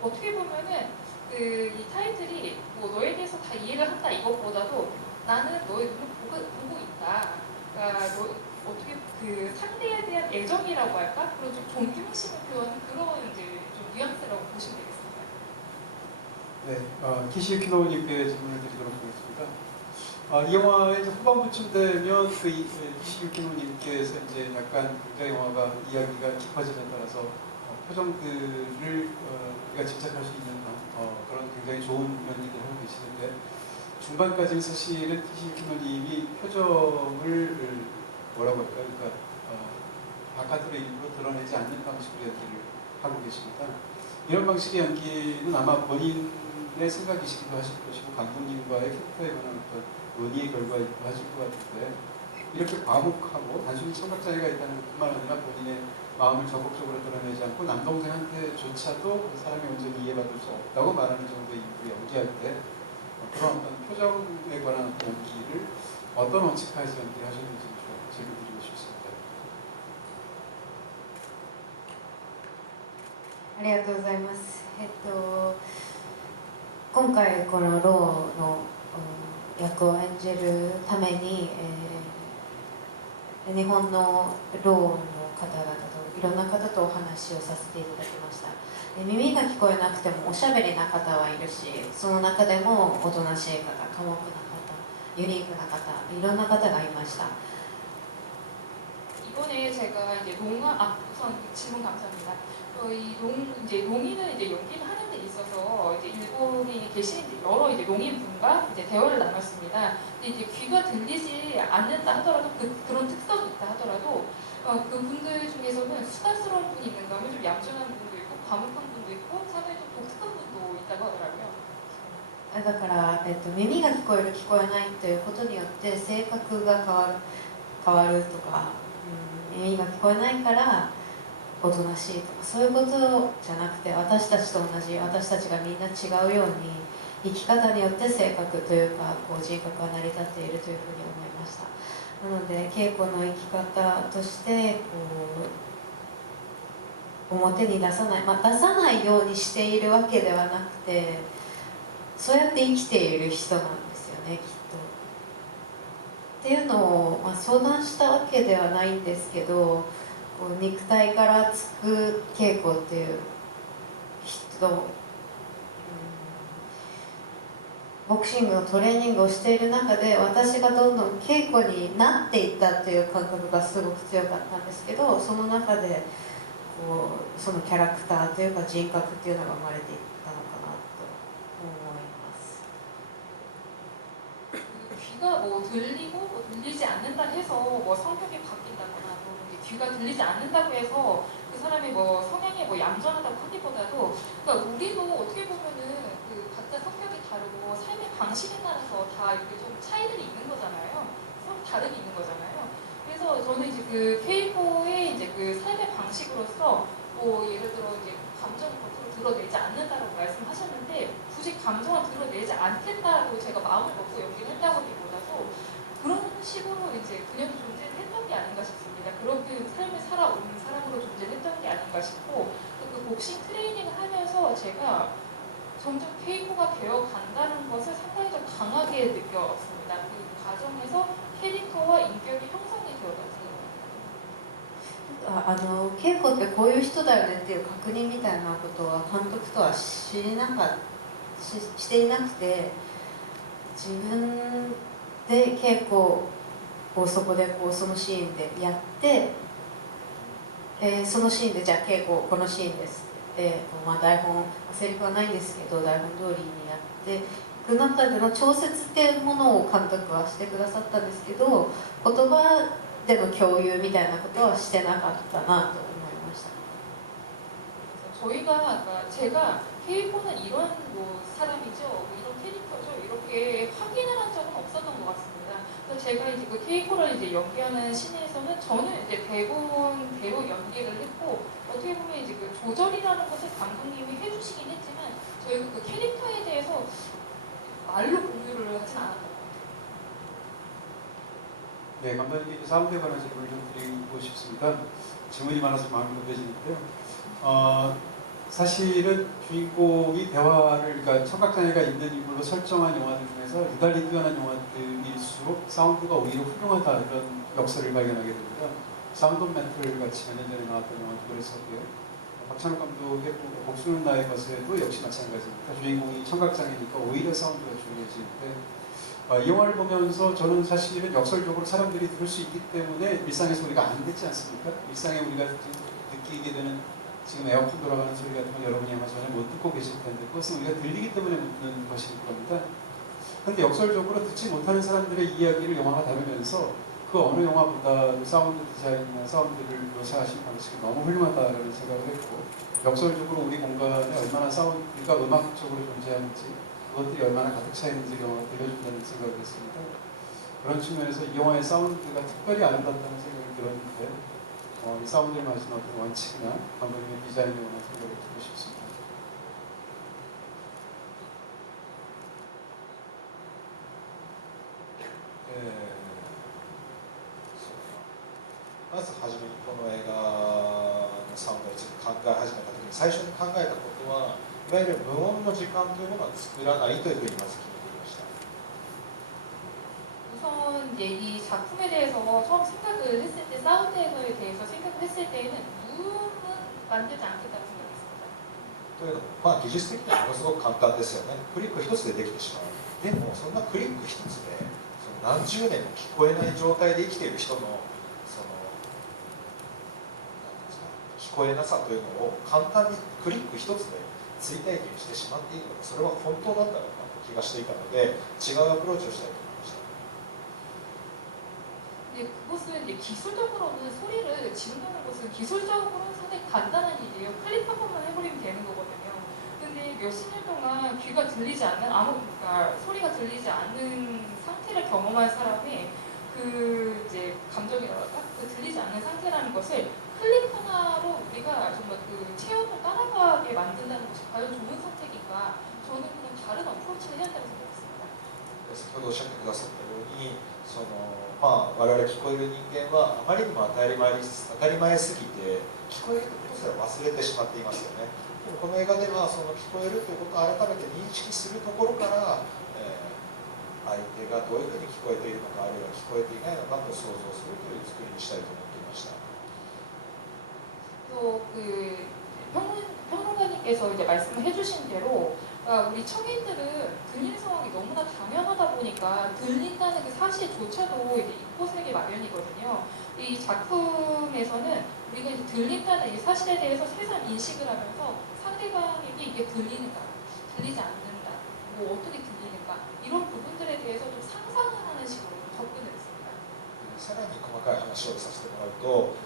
어떻게 보면은 이 타이틀이 뭐 너에 대해서 다 이해를 한다 이것보다도 나는 너의 눈을 보고 있다. 그러니까 어떻게 그 상대에 대한 애정이라고 할까? 그런 좀 존경심을 표현하는 그런 이제 좀 뉘앙스라고 보시면 되겠습니다. 네, 키시유키노님께 질문을 드리도록 하겠습니다. 이 영화의 이제 후반부쯤 되면 그 키시유키노님께서 이제 약간 굉장히 영화가 이야기가 깊어짐에 따라서 표정들을 우리가 짐작할 수 있는 그런 굉장히 좋은 연기를 하고 계시는데 중반까지는 사실은 키시유키노님이 표정을 뭐라고 할까요? 그러니까 바깥으로 일부러 드러내지 않는 방식으로 연기를 하고 계십니다. 이런 방식의 연기는 아마 본인의 생각이시기도 하실 것이고 감독님과의 캐릭터에 관한 어떤 논의의 결과이기도 하실 것 같은데 이렇게 과묵하고 단순히 청각장애가 있다는 것뿐만 아니라 본인의 마음을 적극적으로 드러내지 않고 남동생한테조차도 그 사람의 온전히 이해받을 수 없다고 말하는 정도의 인물이 연기할 때 그런 어떤 표정에 관한 어떤 연기를 어떤 원칙하에서 연기를 하셨는지 좀 질문 드리고 싶습니다. ありがとうございます。今回このローの役を演じるために、日本のろうの方々といろんな方とお話をさせていただきました。耳が聞こえなくてもおしゃべりな方はいるし、その中でもおとなしい方、寡黙な方、ユニークな方、いろんな方がいました。 이번에 제가 이제 우선 질문 감사합니다. 이제 농인은 이제 연기를 하는 데 있어서 이제 일본에 계신 이제 여러 이제 농인분과 이제 대화를 나눴습니다. 근데 이제 귀가 들리지 않는다 하더라도 그런 특성이 있다 하더라도 그 분들 중에서는 수다스러운 분이 있는가 하면 좀 얌전한 분도 있고 과묵한 분도 있고 상당히 좀 독특한 분도 있다고 하더라고요. だから、耳が聞こえる聞こえないということによって性格が変わるとか、耳が聞こえないからおとなしいとかそういうことじゃなくて私たちと同じ私たちがみんな違うように生き方によって性格というかこう人格が成り立っているというふうに思いました。なので稽古の生き方としてこう表に出さない、出さないようにしているわけではなくてそうやって生きている人なんですよねきっと。っていうのを、相談したわけではないんですけどこう肉体からつく稽古っていう人、ボクシングのトレーニングをしている中で私がどんどん稽古になっていったっていう感覚がすごく強かったんですけどその中でこうそのキャラクターというか人格っていうのが生まれていったのかなと思います。 귀가 뭐 들리고 뭐 들리지 않는다 해서 뭐 성격이 바뀐다거나 또 귀가 들리지 않는다고 해서 그 사람이 뭐 성향이 뭐 얌전하다고 하기보다도 그러니까 우리도 어떻게 보면은 그 각자 성격이 다르고 삶의 방식에 따라서 다 이렇게 좀 차이들이 있는 거잖아요. 서로 다름이 있는 거잖아요. 그래서 저는 이제 그 케이코의 이제 그 삶의 방식으로서 뭐 예를 들어 이제 감정을 겉으로 드러내지 않는다라고 말씀하셨는데 굳이 감정을 드러내지 않겠다고 제가 마음을 먹고 연기를 했다고기보다도 그런 식으로 이제 그녀도 존재를 했던 게 아닌가 싶습니다. 그렇게 삶을 살아온 사람으로 존재를 했던 게 아닌가 싶고 그 복싱 트레이닝을 하면서 제가 점점 케이코가 되어간다는 것을 상당히 좀 강하게 느꼈습니다. 그 과정에서 캐릭터와 인격이 형성이 되어갔어요. 稽古ってこういう人だよねっていう確認みたいなことは監督とはしていなくて自分で稽古をそこでこうそのシーンでやって、そのシーンでじゃあ稽古このシーンですって、台本セリフはないんですけど台本通りにやっていく中での調節っていうものを監督はしてくださったんですけど言葉での共有みたいなことはしてなかったなと思いました。 저희가 제가 케이코는 이런 뭐 사람이죠, 이런 캐릭터죠 이렇게 확인을 한 적은 없었던 것 같습니다. 그래서 제가 이제 그 케이코를 이제 연기하는 신에서는 저는 이제 대본대로 연기를 했고 어떻게 보면 이제 그 조절이라는 것을 감독님이 해주시긴 했지만 저희가 그 캐릭터에 대해서 말로 공유를 하진 않았던 것 같아요. 네, 감독님께 사운드에 관한 질문을 좀 드리고 싶습니다. 질문이 많아서 마음이 급해지는데요. 사실은 주인공이 대화를, 그러니까 청각장애가 있는 인물로 설정한 영화들 중에서 유달리 뛰어난 영화들일수록 사운드가 오히려 훌륭하다 이런 역설을 발견하게 됩니다. 사운드 오브 메탈 같이 몇 년 전에 나왔던 영화도 그랬었고요. 박찬욱 감독의 목숨은 나의 것에도 역시 마찬가지입니다. 주인공이 청각장애니까 오히려 사운드가 중요해지는데 이 영화를 보면서 저는 사실은 역설적으로 사람들이 들을 수 있기 때문에 일상에서 우리가 안 듣지 않습니까? 일상에 우리가 느끼게 되는 지금 에어컨 돌아가는 소리 같은 건 여러분이 아마 전혀 못 듣고 계실 텐데 그것은 우리가 들리기 때문에 못 듣는 것일 겁니다. 그런데 역설적으로 듣지 못하는 사람들의 이야기를 영화가 다루면서 그 어느 영화보다 사운드 디자인이나 사운드를 묘사하신 방식이 너무 훌륭하다라는 생각을 했고, 역설적으로 우리 공간에 얼마나 사운드가 음악적으로 존재하는지, 그것들이 얼마나 가득 차 있는지 영화가 들려준다는 생각을 했습니다. 그런 측면에서 이 영화의 사운드가 특별히 아름답다는 생각이 들었는데, 이 사운드를 마신 어떤 원칙이나 감독님의 디자인에 관한 생각을 듣고 싶습니다. まず初めにこの映画のサウンドについて考え始めた時に最初に考えたことはいわゆる無音の時間というものは作らないというふうにまず決めていました。 우선 이제 이 작품에 대해서 처음 생각을 했을 때 사운드에 대해서 생각을 했을 때에는 무음은 만들지 않겠다고 생각했습니다. というのも、技術的にはものすごく簡単ですよね。クリック一つでできてしまう。でもそんなクリック一つでその何十年も聞こえない状態で生きている人のそのなんていうんですか、聞こえなさというのを簡単にクリック一つで追体験してしまっていいのか、それは本当だったのかという気がしていたので、違うアプローチをしたいと思いました。 근데 그것은 이제 기술적으로는 소리를 진동하는 것은 기술적으로는 상당히 간단한 일이에요. 클릭 한 번만 해버리면 되는 거거든요. 근데 몇십 년 동안 귀가 들리지 않는 그러니까 소리가 들리지 않는 상태를 경험한 사람의 그 이제 감정이랄까, 그 들리지 않는 상태라는 것을 클릭 하나로 우리가 정말 그 체험을 따라가게 만든다는 것이 과연 좋은 선택인가? 저는 그냥 다른 어프로치를 해야 한다고 생각했습니다. 先ほどおっしゃってくださったように我々聞こえる人間はあまりにも当たり前すぎて聞こえることすら忘れてしまっていますよね。でもこの映画ではその聞こえるということを改めて認識するところから、相手がどういうふうに聞こえているのか、あるいは聞こえていないのかと想像するという作りにしたいと思っていました。 또 그 평론가님께서 이제 말씀을 해주신 대로 우리 청인들은 들리는 상황이 너무나 당연하다 보니까 들린다는 그 사실조차도 이제 잊고 살기 마련이거든요. 이 작품에서는 우리가 이제 들린다는 이 사실에 대해서 새삼 인식을 하면서 상대방에게 이게 들리는가, 들리지 않는다, 뭐 어떻게 들리는가 이런 부분들에 대해서 좀 상상을 하는 식으로 접근을 했습니다. さらに細かい話をさせてもらうと、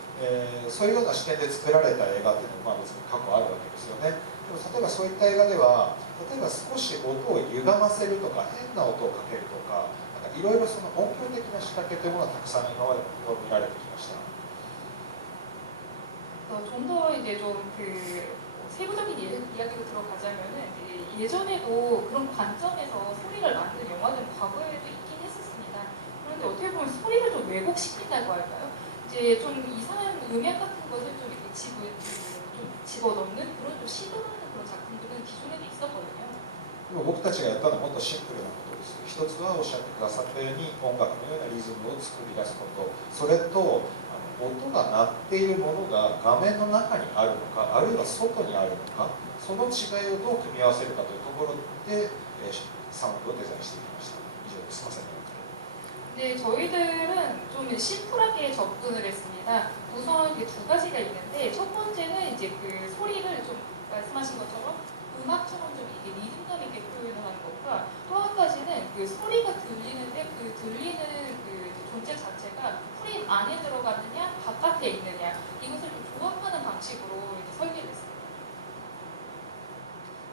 そういうような視点で作られた映画っていうのは別に過去あるわけですよね。でも例えばそういった映画では、例えば少し音を歪ませるとか変な音をかけるとか、いろいろその音響的な仕掛けというものがたくさん今までも見られてきました。 좀 더 이제 좀 그 세부적인 이야기로 들어가자면은 예전에도 그런 관점에서 소리를 만든 영화들은 과거에도 있긴 했었습니다. 그런데 어떻게 보면 소리를 좀 왜곡시킨다고 할까요? 이제 좀 이상한 음향 같은 것을 좀 이렇게 집어넣는 그런 좀 시도하는 그런 작품들은 기존에도 있었거든요. でも僕たちがやったのはもっとシンプルなことです。一つはおっしゃってくださったように音楽のようなリズムを作り出すこと、それと音が鳴っているものが画面の中にあるのか、あるいは外にあるのか、その違いをどう組み合わせるかというところで、サウンドをデザインしてきました。以上です。すみません。 네, 저희들은 좀 심플하게 접근을 했습니다. 우선 이게 두 가지가 있는데 첫 번째는 이제 그 소리를 좀 말씀하신 것처럼 음악처럼 좀 이게 리듬감 있게 표현을 하는 것과 또 한 가지는 그 소리가 들리는데 그 들리는 그 존재 자체가 프레임 안에 들어가느냐 바깥에 있느냐 이것을 좀 조합하는 방식으로 이제 설계를 했습니다.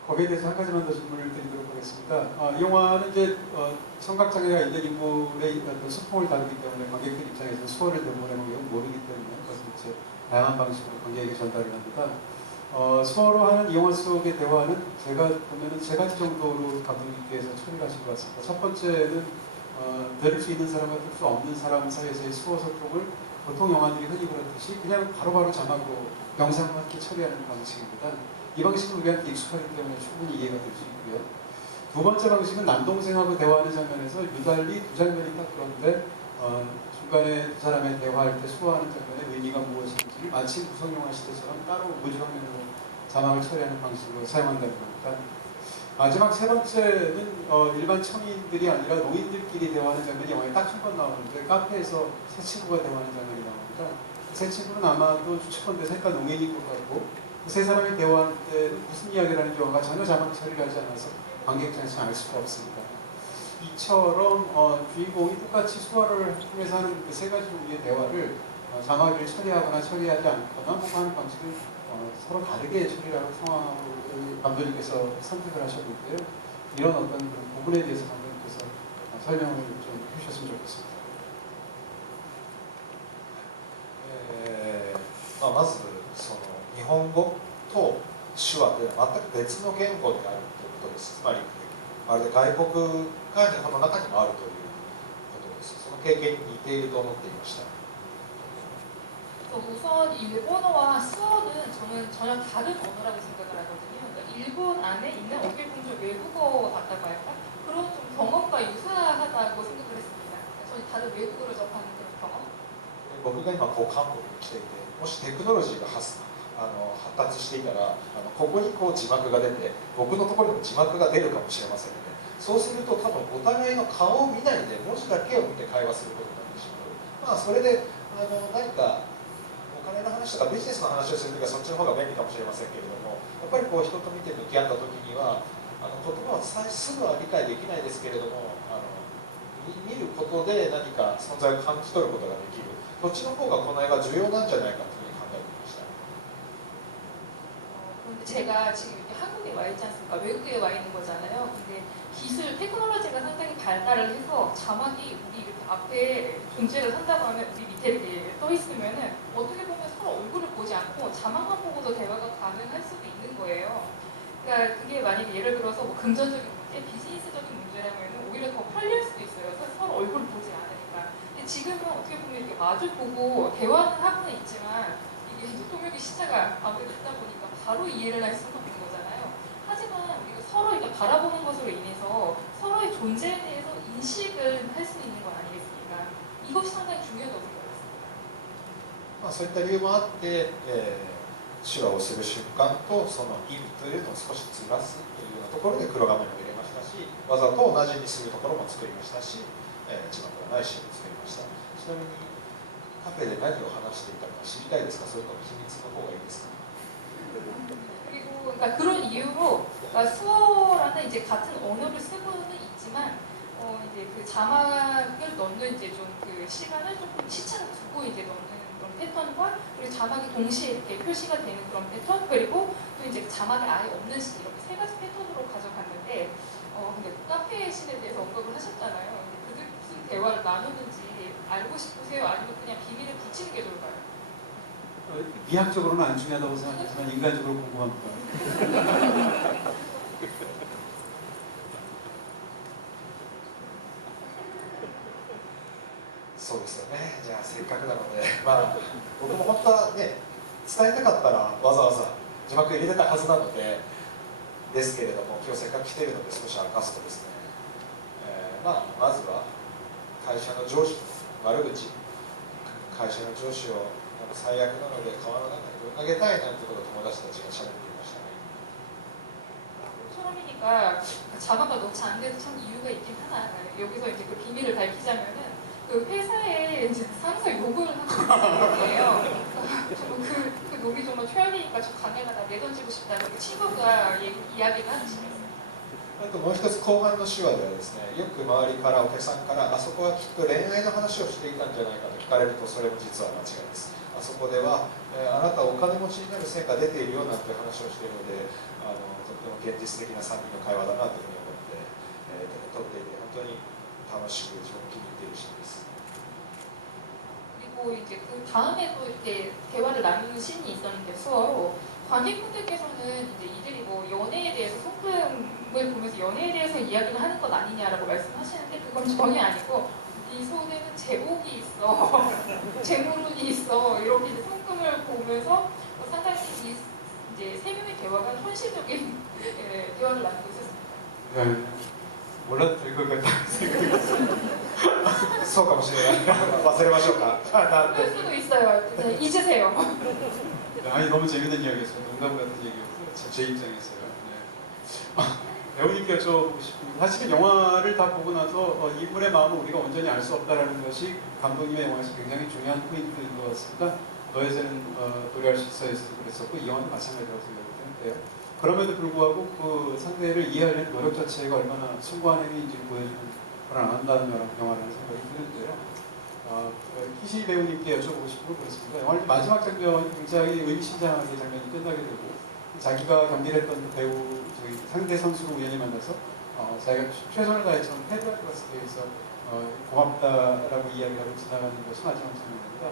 거기에 대해서 한 가지만 더 질문을 드리도록 하겠습니다. 이 영화는 이제 청각장애가 있는 인물의 어떤 소통을 다루기 때문에 관객들 입장에서 수어를 내보내면 모르기 때문에 그것을 이제 다양한 방식으로 관객에게 전달을 합니다. 수어로 하는 이 영화 속의 대화는 제가 보면은 세 가지 정도로 감독님께서 처리를 하신 것 같습니다. 첫 번째는 들을 수 있는 사람과 들을 수 없는 사람 사이에서의 수어 소통을 보통 영화들이 흔히 그렇듯이 그냥 바로바로 자막으로 영상과 함께 처리하는 방식입니다. 이 방식은 우리한테 익숙하기 때문에 충분히 이해가 될 수 있고요. 두 번째 방식은 남동생하고 대화하는 장면에서 유달리 두 장면이 딱 그런데 중간에 두 사람의 대화할 때 수어하는 장면의 의미가 무엇인지를 마치 구성영화 시대처럼 따로 무지방면으로 자막을 처리하는 방식으로 사용한다는 겁니다. 마지막 세 번째는 일반 청인들이 아니라 노인들끼리 대화하는 장면이 영화에 딱 한 번 나오는데 카페에서 세 친구가 대화하는 장면이 나옵니다. 세 친구는 아마도 추측컨대 색깔 농인인 것 같고 세 사람이 대화할 때 무슨 이야기를 하는지 영화가 전혀 자막 처리를 하지 않아서 관객 자체는 알 수가 없습니다. 이처럼 주인공이 똑같이 수어를 통해서 하는 그 세 가지 종류의 대화를 자막을 처리하거나 처리하지 않거나 혹은 하는 방식을 서로 다르게 처리하는 상황을 감독님께서 선택을 하셨고 있고요. 이런 어떤 그런 부분에 대해서 감독님께서 설명을 좀 해주셨으면 좋겠습니다. まずその日本語と手話では全く別の言語であるということです。つまりまるで外国が日本の中にもあるということです。その経験に似ていると思っていました。 우선 일본어와 수어는 저는 전혀 다른 언어라고 생각을 하거든요. 그러니까 일본 안에 있는 어떻게 보면 외국어 같다고 할까? 그런 좀 경험과 유사하다고 생각을 했습니다. 저는 다른 외국어를 접하는 그런 경험. 僕が今こう韓国に来ていて、もしテクノロジーが発達していたらここにこう字幕が出て僕のところにも字幕が出るかもしれませんよね。そうすると多分お互いの顔を見ないで文字だけを見て会話することになってしまう。まあそれで何かお金の話とかビジネスの話をするときはそっちの方が便利かもしれませんけれども、やっぱりこう人と見て向き合ったときには言葉を伝えすぐは理解できないですけれども見ることで何か存在を感じ取ることができる。こっちの方がこの映画重要なんじゃないかというふうに考えていました。 그런데 제가 지금 이렇게 한국에 와 있지 않습니까? 외국에 와 있는 거잖아요. 근데 기술, 테크놀로지가 상당히 발달을 해서 자막이 우리 이렇게 앞에 존재를 한다고 하면 우리 밑에 이렇게 떠 있으면은 어떻게 보면 서로 얼굴을 보지 않고 자막만 보고도 대화가 가능할 수도 있는 거예요. 그러니까 그게 만약에 예를 들어서 뭐 금전적인 문제, 비즈니스적인 문제라면 오히려 더 편리할 수도 있어요. 서로 얼굴을 보지 않으니까. 근데 지금은 어떻게 보면 이렇게 마주 보고 대화는 하고는 있지만 이게 통역의 시차가 아무래도 있다 보니까 바로 이해를 할 수는 없는 거잖아요. 하지만 우리가 서로 이렇게 바라보는 것으로 인해서 서로의 존재에 대해서 인식을 할 수 있는 것 아니겠습니까? 이것이 상당히 중요하다고 생각했습니다. まあそういった理由もあって、手話をする瞬間とその意味というのを少しずらすというようなところで黒画面を入れましたし、わざと同じにするところも作りましたし、字幕がないシーンを作りました。ちなみにカフェで何を話していたのか知りたいですか、それとも秘密の方がいいですか。 그리고 그러니까 그런 이유로 그러니까 수어라는 이제 같은 언어를 쓰고는 있지만 이제 그 자막을 넣는 이제 좀 그 시간을 조금 시차를 두고 이제 넣는 그런 패턴과 그리고 자막이 동시에 이렇게 표시가 되는 그런 패턴 그리고 또 이제 자막이 아예 없는 시 이렇게 세 가지 패턴으로 가져갔는데 근데 카페의 신에 대해서 언급을 하셨잖아요. 그들 무슨 대화를 나누는지 알고 싶으세요? 아니면 그냥 비밀을 붙이는 게 좋을까요? 미학적으로는 안 중요하다고 생각하지만 인간적으로 궁금합니다. そうですよね。じゃあせっかくなので、まあ僕も本当はね伝えたかったらわざわざ字幕入れてたはずなのでですけれども、今日せっかく来ているので少し明かすとですね、まずは会社の上司の悪口、会社の上司を最悪なので川の中にぶん投げたいなんてことを友達たちがしゃべっていましたね。 처음이니까 자막을 넣지 않는 데도 참 이유가 있긴 하나. 여기서 이제 그 비밀을 밝히자면은 그 회사에 이제 상사 욕을 하는 거예요. 그 욕이 정말 최악이니까 저 가게가 나 내던지고 싶다. 그 친구가 이야기를 하는 시간이었어요. あともう一つ後半の手話ではですね、よく周りからお客さんからあそこはきっと恋愛の話をしていたんじゃないかと聞かれるとそれも実は間違いです。あそこでは、あなたはお金持ちになる線が出ているよなんて話をしているのでとっても現実的な3人の会話だなというふうに思って、撮っていて本当に楽しく自分も気に入っているシーンです。 그리고 이제 그 다음에도 이렇게 대화를 나누는 씬이 있었는데 수어로 관객분들께서는 이제 이들이 뭐 연애에 대해서 소품을 보면서 연애에 대해서 이야기를 하는 것 아니냐라고 말씀하시는데 그건 전혀 아니고 이 손에는 제목이 있어, 재물운이 있어 이렇게 이제 소품을 보면서 상당히 이제 세 명의 대화가 현실적인 대화를 나누고 있었습니다. 몰라도 될 것 같다는 생각이 들었어요. そうかもしれない。忘れましょうか。 그럴 수도 있어요. 이제 잊으세요. 아니 너무 재밌는 이야기였어요. 농담 같은 얘기였어요. 제 입장에서요. 네. 배우님께 여쭤보고 싶은 사실은 영화를 다 보고 나서 이분의 마음을 우리가 온전히 알 수 없다라는 것이 감독님의 영화에서 굉장히 중요한 포인트인 것 같습니다. 너에서는 노래할 수 있어에서 그랬었고 이 영화는 마찬가지라고 생각해요. 그럼에도 불구하고 그 상대를 이해하려는 노력 자체가 얼마나 숭고한 행위인지를 보여주는 안 한다는 영화라는 생각이 드는데요. 키시 배우님께 여쭤보고 싶은 건 그렇습니다. 영화의 마지막 장면이 굉장히 의미심장하게 장면이 끝나게 되고 자기가 경기를 했던 그 배우 상대 선수를 우연히 만나서 자기가 최선을 다해서 패배할 것 같을 때에서 고맙다라고 이야기를 하고 지나가는 것이 마지막 장면입니다.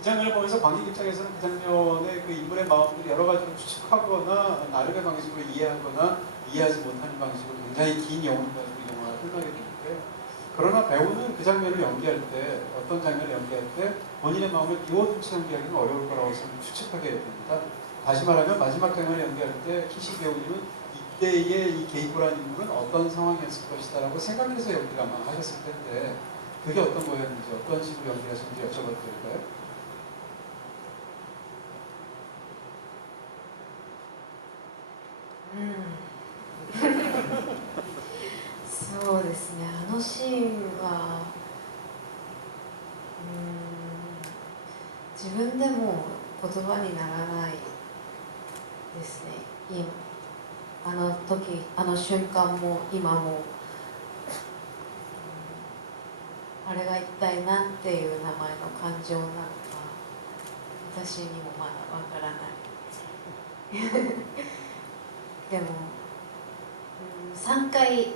이 장면을 보면서 관객 입장에서는 그 장면의 그 인물의 마음들이 여러 가지로 추측하거나 나름의 방식으로 이해하거나 이해하지 못하는 방식으로 굉장히 긴 영혼을 가지고 이 영화가 끝나게 되는데요. 그러나 배우는 그 장면을 연기할 때 어떤 장면을 연기할 때 본인의 마음을 비워둔 채 연기하기는 어려울 거라고 저는 추측하게 됩니다. 다시 말하면 마지막 장면을 연기할 때 키시 배우님은 이때의 이 게이고라는 인물은 어떤 상황이었을 것이다 라고 생각해서 연기를 아마 하셨을 텐데 그게 어떤 거였는지 어떤 식으로 연기하셨는지 여쭤봐도 될까요?そうですね、あのシーンは自分でも言葉にならないですね。あの時、あの瞬間も今も、あれが一体何ていう名前の感情なのか私にもまだわからないでも、3回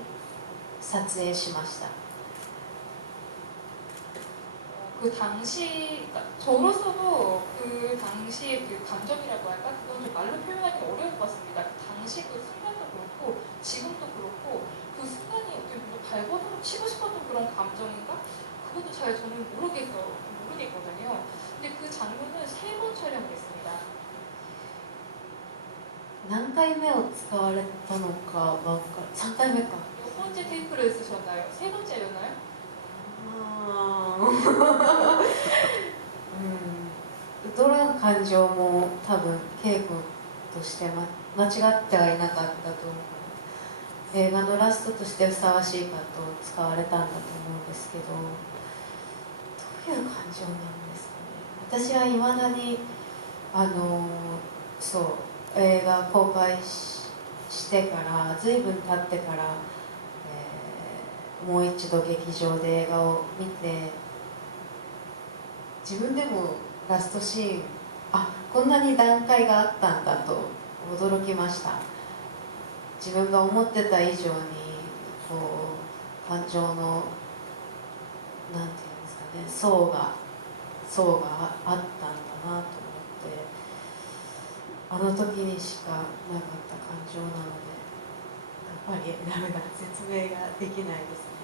撮影しました。 그 당시, 그러니까 저로서도 그 당시의 그 감정이라고 할까? 그건 좀 말로 표현하기 어려울 것 같습니다. 그 당시 그 순간도 그렇고, 지금도 그렇고, 그 순간이 어떻게 보면 발버둥을 치고 싶었던 그런 감정인가? 그것도 잘 저는 모르겠거든요. 근데 그 장면은 3번 촬영을 했습니다. 何回目を使われたのかわかる。3回目か。 몇 번째 테이크를 쓰셨나요? 3번째였나요? どの感情も多分稽古として間違ってはいなかったと思う。映画のラストとしてふさわしいかと使われたんだと思うんですけど、どういう感情なんですかね。私はいまだにそう映画公開してから随分経ってから、もう一度劇場で映画を見て自分でもラストシーンこんなに段階があったんだと驚きました。自分が思ってた以上にこう感情のなんていうんですかね層があったんだなと思ってあの時にしかなかった感情なのでやっぱりダメだ説明ができないですね。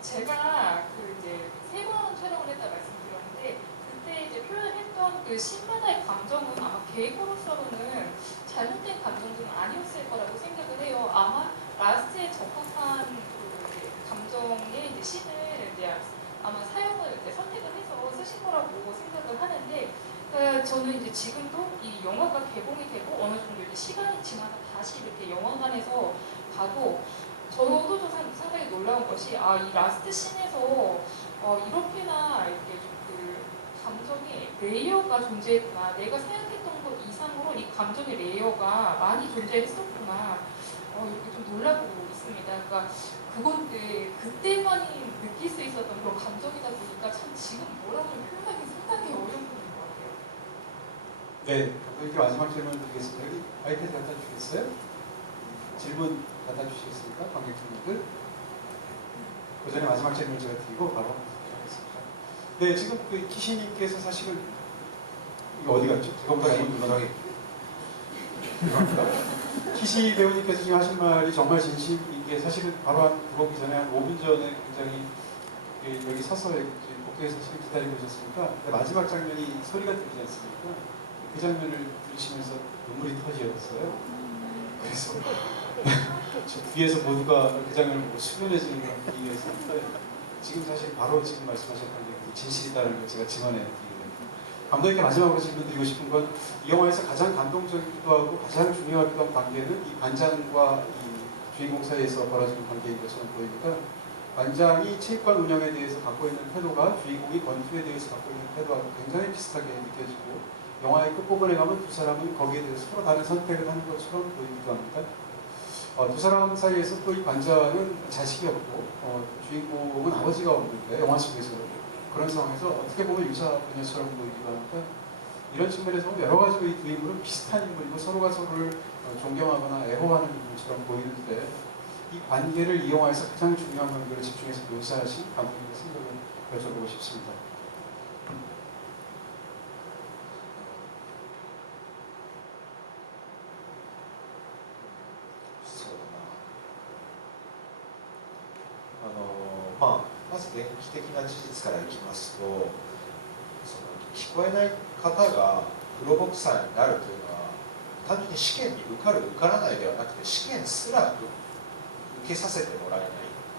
제가 그 이제 3번 촬영을 했다 말씀드렸는데 그때 이제 표현했던 그 신바다의 감정은 아마 계획으로서는 잘못된 감정들은 아니었을 거라고 생각을 해요. 아마 라스트에 적합한 그 감정의 이제 씬을 이제 아마 사용을 이제 선택을 해서 쓰신 거라고 생각을 하는데 저는 이제 지금도 이 영화가 개봉이 되고 어느 정도 이제 시간이 지나서 다시 이렇게 영화관에서 봐도 저도 좀 상당히 놀라운 것이 이 라스트 씬에서 이렇게나 이렇게 좀 그 감정의 레이어가 존재했구나. 내가 생각했던 것 이상으로 이 감정의 레이어가 많이 존재했었구나. 이렇게 좀 놀라고 있습니다. 그러니까 그건 그때만이 느낄 수 있었던 그런 감정이다 보니까 참 지금 뭐라고 좀 표현하기 상당히 어려운 부분인 것 같아요. 네, 이렇게 마지막 질문 드리겠습니다. 여기 아이패드 갖다 주시겠어요? 질문 갖다 주시겠습니까? 관객분들. 그 전에 마지막 질문 제가 드리고 바로 하겠습니다. 네, 지금 그 키시님께서 사실은 이거 어디 갔죠? 제가 잘못 눌러나게. 키시 배우님께서 지금 하신 말이 정말 진심인 게 사실은 바로 들어오기 전에 한 5분 전에 굉장히 여기 서서 복도에서 지금 기다리고 오셨으니까 마지막 장면이 소리가 들리지 않습니까? 그 장면을 들으시면서 눈물이 터지었어요. 그래서 저 뒤에서 모두가 그 장면을 보고 수련해지는 그런 분위기가 있었는데 지금 사실 바로 지금 말씀하셨던 게 진실이다라는 걸 제가 증언해 드리게 됩니다. 감독님께 마지막으로 질문 드리고 싶은 건 이 영화에서 가장 감동적이기도 하고 가장 중요하기도 한 관계는 이 관장과 이 주인공 사이에서 벌어지는 관계인 것처럼 보입니다. 관장이 체육관 운영에 대해서 갖고 있는 태도가 주인공이 권투에 대해서 갖고 있는 태도와 굉장히 비슷하게 느껴지고 영화의 끝부분에 가면 두 사람은 거기에 대해서 서로 다른 선택을 하는 것처럼 보이기도 합니다. 두 사람 사이에서 또 이 관자는 자식이었고 주인공은 아버지가 없는데 영화 속에서 그런 상황에서 어떻게 보면 유사 부녀처럼 보이기도 하니까 이런 측면에서 여러 가지로 이 두 인물은 비슷한 인물이고 서로가 서로를 존경하거나 애호하는 인물처럼 보이는데 이 관계를 이용해서 가장 중요한 관계를 집중해서 묘사하신 감독님의 생각을 여쭤보고 싶습니다. そうだなまず電気的な事実からいきますと、その聞こえない方がプロボクサーになるというのは単純に試験に受かる受からないではなくて試験すら受けさせてもらえない、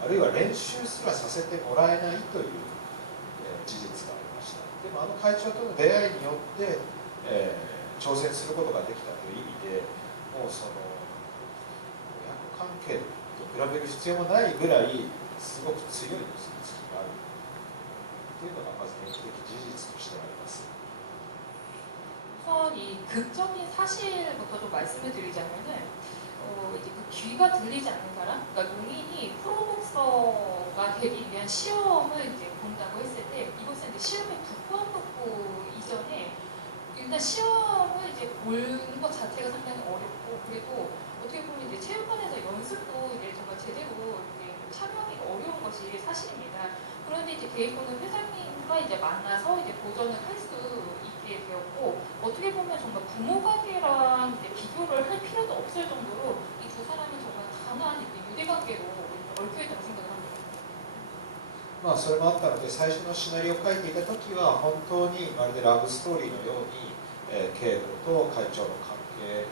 あるいは練習すらさせてもらえないという、事実がありました。でも会長との出会いによって、挑戦することができたという意味で、もうその親子関係と比べる必要もないぐらいすごく強い結びつきがあるというのがまず電気的事実としてあります。 우선 이 극적인 사실부터 좀 말씀을 드리자면은 이제 그 귀가 들리지 않는 사람, 그러니까 농인이 프로복서가 되기 위한 시험을 이제 본다고 했을 때 이것은 이제 시험에 붙고 이전에 일단 시험을 이제 보는 것 자체가 상당히 어렵고 그리고 어떻게 보면 이제 체육관에서 연습도 이제 정말 제대로 이제 참여하기가 어려운 것이 사실입니다. 그런데 이제 개입군은 회장님과 이제 만나서 이제 도전을 할 수 있게 되었고 어떻게 보면 정말 부모 관계랑 이제 비교를 할 필요도 없을 정도로 이 두 사람은 정말 강한 유대 관계로 얽혀 있다고 생각을 합니다. それもあったので最初のシナリオを書いていた時は本当にまるでラブストーリーのように、警部と会長の関係、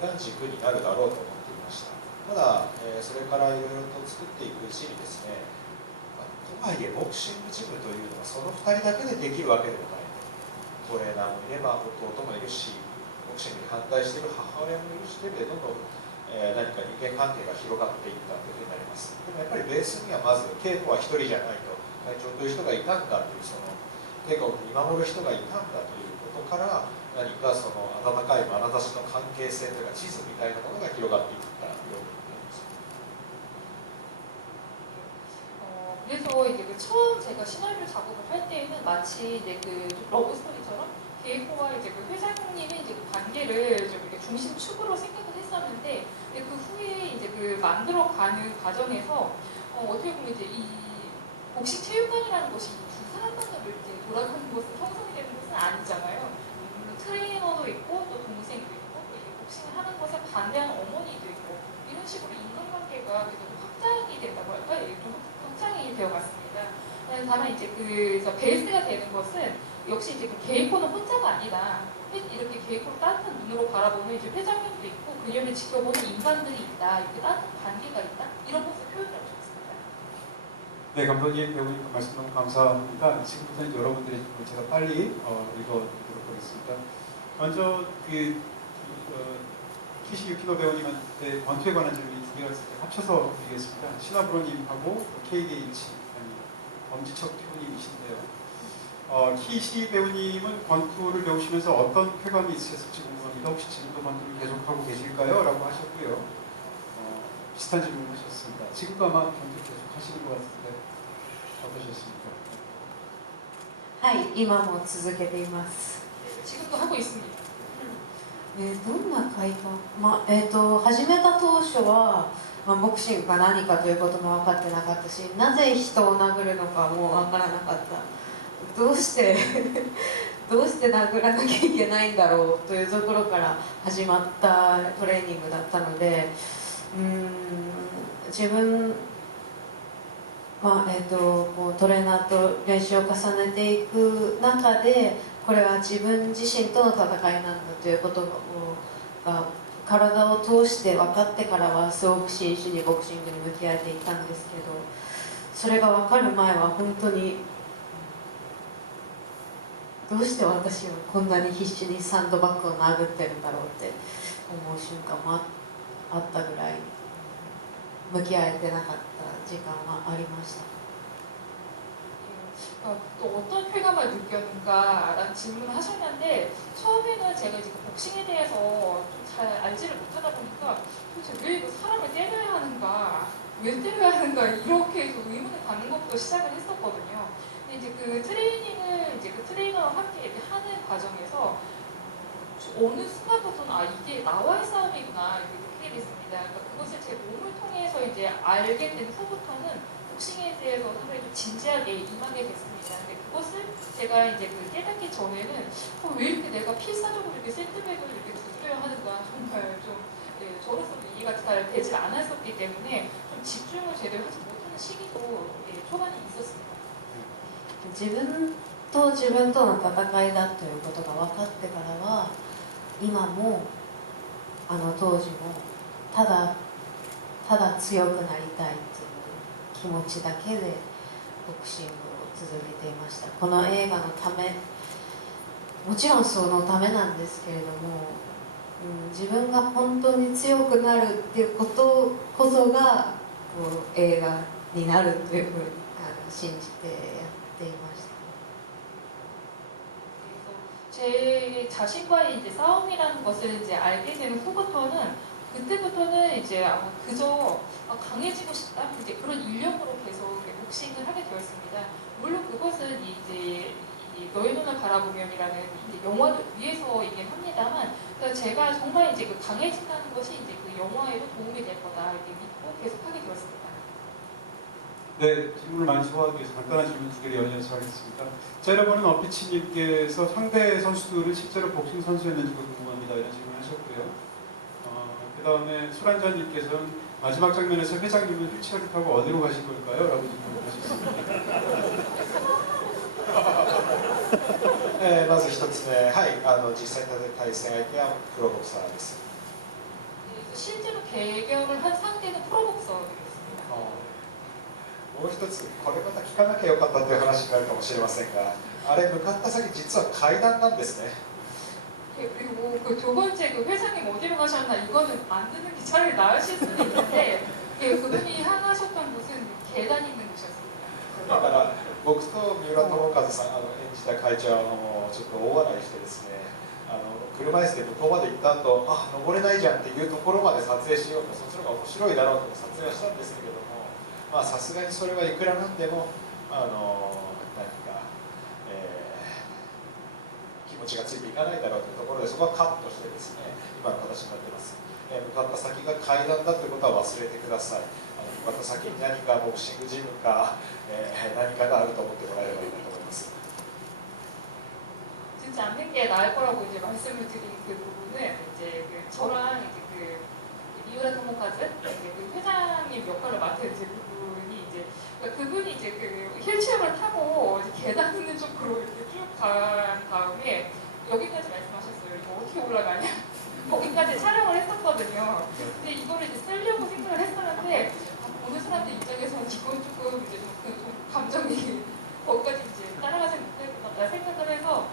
が軸になるだろうと思っていました。ただ、それからいろいろと作っていくうちにですね、とはいえボクシングジムというのはその2人だけでできるわけでもない。トレーナーもいれば弟もいるし、ボクシングに反対している母親もいるしでどんどん、何か人間関係が広がっていったというふうになります。でもやっぱりベースにはまず稽古は1人じゃないと、会長という人がいたんだというその稽古を見守る人がいたんだということから何かその温かい眼差しの関係性というか地図みたいなものが広がっていったように思います。 그래서 이제 그 처음 제가 시나리오 작업을 할 때에는 마치 이제 그 러브 스토리처럼 게이코와 이제 그 회장님의 이제 그 관계를 좀 이렇게 중심축으로 생각을 했었는데 그 후에 이제 그 만들어가는 과정에서 어떻게 보면 이제 이 복식 체육관이라는 것이 두 사람만으로 이제 돌아가는 것은 형성이 되는 것은 아니잖아요. 물론 트레이너도 있고 또 동생도 있고 또 이제 복싱을 하는 것에 반대하는 어머니도 있고 이런 식으로 인간관계가 계속 확장이 된다고 할까요? 좀 확장이 되어갔습니다. 다만 이제 그래서 베이스가 되는 것은 역시 이제 그 게이코는 혼자가 아니다. 이렇게 게이코를 따뜻한 눈으로 바라보는 이제 회장님도 있고 그녀를 지켜보는 인간들이 있다. 이렇게 따뜻한 관계가 있다. 이런 것을 표현하고 싶습니다. 네, 감독님, 배우님 말씀 너무 감사합니다. 지금부터는 여러분들의 제가 빨리 읽어드리도록 하겠습니다. 먼저 키시 유키노 배우님한테 권투에 관한 질문이 두 개가 있을 때 합쳐서 드리겠습니다. 시나브로님하고 KDH 엄지척 표님이신데요. 키시 배우님은 권투를 배우시면서 어떤 쾌감이 있으셨을지 궁금합니다. 혹시 지금도 권투를 계속하고 계실까요? 라고 하셨고요. 비슷한 질문을 하셨습니다. 지금도 아마 권투 계속 하시는 것 같은데 어떠셨습니까? はい今も続けています。 지금도 하고 있습니다. どんな快感、始めた当初は、ボクシングが何かということも分かってなかったし、なぜ人を殴るのかも分からなかった。どうして殴らなきゃいけないんだろうというところから始まったトレーニングだったので、自分こうトレーナーと練習を重ねていく中でこれは自分自身との戦いなんだということが体を通して分かってからはすごく真摯にボクシングに向き合えていったんですけど、それが分かる前は本当にどうして私はこんなに必死にサンドバッグを殴ってるんだろうって思う瞬間もあったぐらい向き合えてなかった時間はありました。또 어떤 쾌감을 느꼈는가라는 질문을 하셨는데 처음에는 제가 이제 그 복싱에 대해서 좀 잘 알지를 못하다 보니까 도대체 왜 이거 사람을 때려야 하는가, 왜 때려야 하는가 이렇게 좀 의문을 갖는 것부터 시작을 했었거든요. 근데 이제 그 트레이닝을 이제 그 트레이너와 함께 이렇게 하는 과정에서 어느 순간부터는 아 이게 나와의 싸움이구나 이렇게 느끼게 됐습니다. 그러니까 그것을 제 몸을 통해서 이제 알게 된 후부터는 복싱에 대해서 상당히 좀 진지하게 임하게 됐습니다. 근데 그것을 제가 이제 그 깨닫기 전에는 왜 이렇게 내가 필사적으로 이렇게 샌드백을 이렇게 두드려야 하는가 정말 좀 저로서도 이해가 잘 되질 않았었기 때문에 좀 집중을 제대로 하지 못하는 시기도 초반에 있었습니다. 自分との戦いだということが分かってからは今も当時もただ強くなりたいっていう気持ちだけでボクシングを続けていました。この映画のため、もちろんそのためなんですけれども、自分が本当に強くなるっていうことこそがこう映画になるというふうに信じてやっていました。 제 자신과의 이제 싸움이라는 것을 이제 알게 된 후부터는 그때부터는 이제 그저 강해지고 싶다 이제 그런 일념으로 계속 복싱을 하게 되었습니다. 물론 그것은 이제 너의 눈을 바라보면이라는 이제 영화를 위해서이긴 합니다만, 그러니까 제가 정말 이제 그 강해진다는 것이 이제 그 영화에도 도움이 될 거다 이렇게 믿고 계속 하게 되었습니다. 네, 질문을 많이 소화하기 위해서 간단한 질문 두 개를 연이어서 하겠습니다. 자, 여러분은 어피치님께서 상대 선수들은 실제로 복싱 선수였는지도 궁금합니다. 이런 질문을 하셨고요. 그 다음에 술한잔님께서는 마지막 장면에서 회장님은 휠체어를 타고 어디로 가신 걸까요? 라고 질문을 하셨습니다. まず一つ目、はい、実際に対戦相手はプロボクサーです。 실제로 대결을 한 상대는 프로복서였습니다. もう一つ、これまた聞かなきゃよかったという話になるかもしれませんが、あれ向かった先実は階段なんですね。 그리고 그 두 번째 그 회장님 어디로 가셨나 이거는 안 듣는 게 차라리 나으실 수도 있는데 그분이 향하셨던 곳은 계단 있는 곳이었습니다. だから僕と三浦友和さん演じた会長はちょっと大笑いしてですね、車椅子で向こうまで行った後、登れないじゃんっていうところまで撮影しようと、そっちの方が面白いだろうと撮影はしたんですけれども、さすがにそれはいくらなんでも何か、気持ちがついていかないだろうというところで、そこはカットしてですね、今の形になっています。向かった先が階段だということは忘れてください。向かった先に何かボクシングジムか、何かがあると思ってもらえればいいなと思います。 듣지 않는 게 나을 거라고 이제 말씀을 드린 그 부분은 이제 저랑 이제 미우라 토모카즈 그 회장님 역할을 맡은 이제 그분이 이제 그분이 이제 그 휠체어를 타고 이제 계단 있는 쪽으로 이렇게 쭉 간 다음에 여기까지 말씀하셨어요. 이거 어떻게 올라가냐? 거기까지 촬영을 했었거든요. 근데 이거를 이제 쓰려고 생각을 했었는데 보는 사람들 입장에서는 이건 조금 이제 좀 감정이 거기까지 이제 따라가지 못했구나 생각을 해서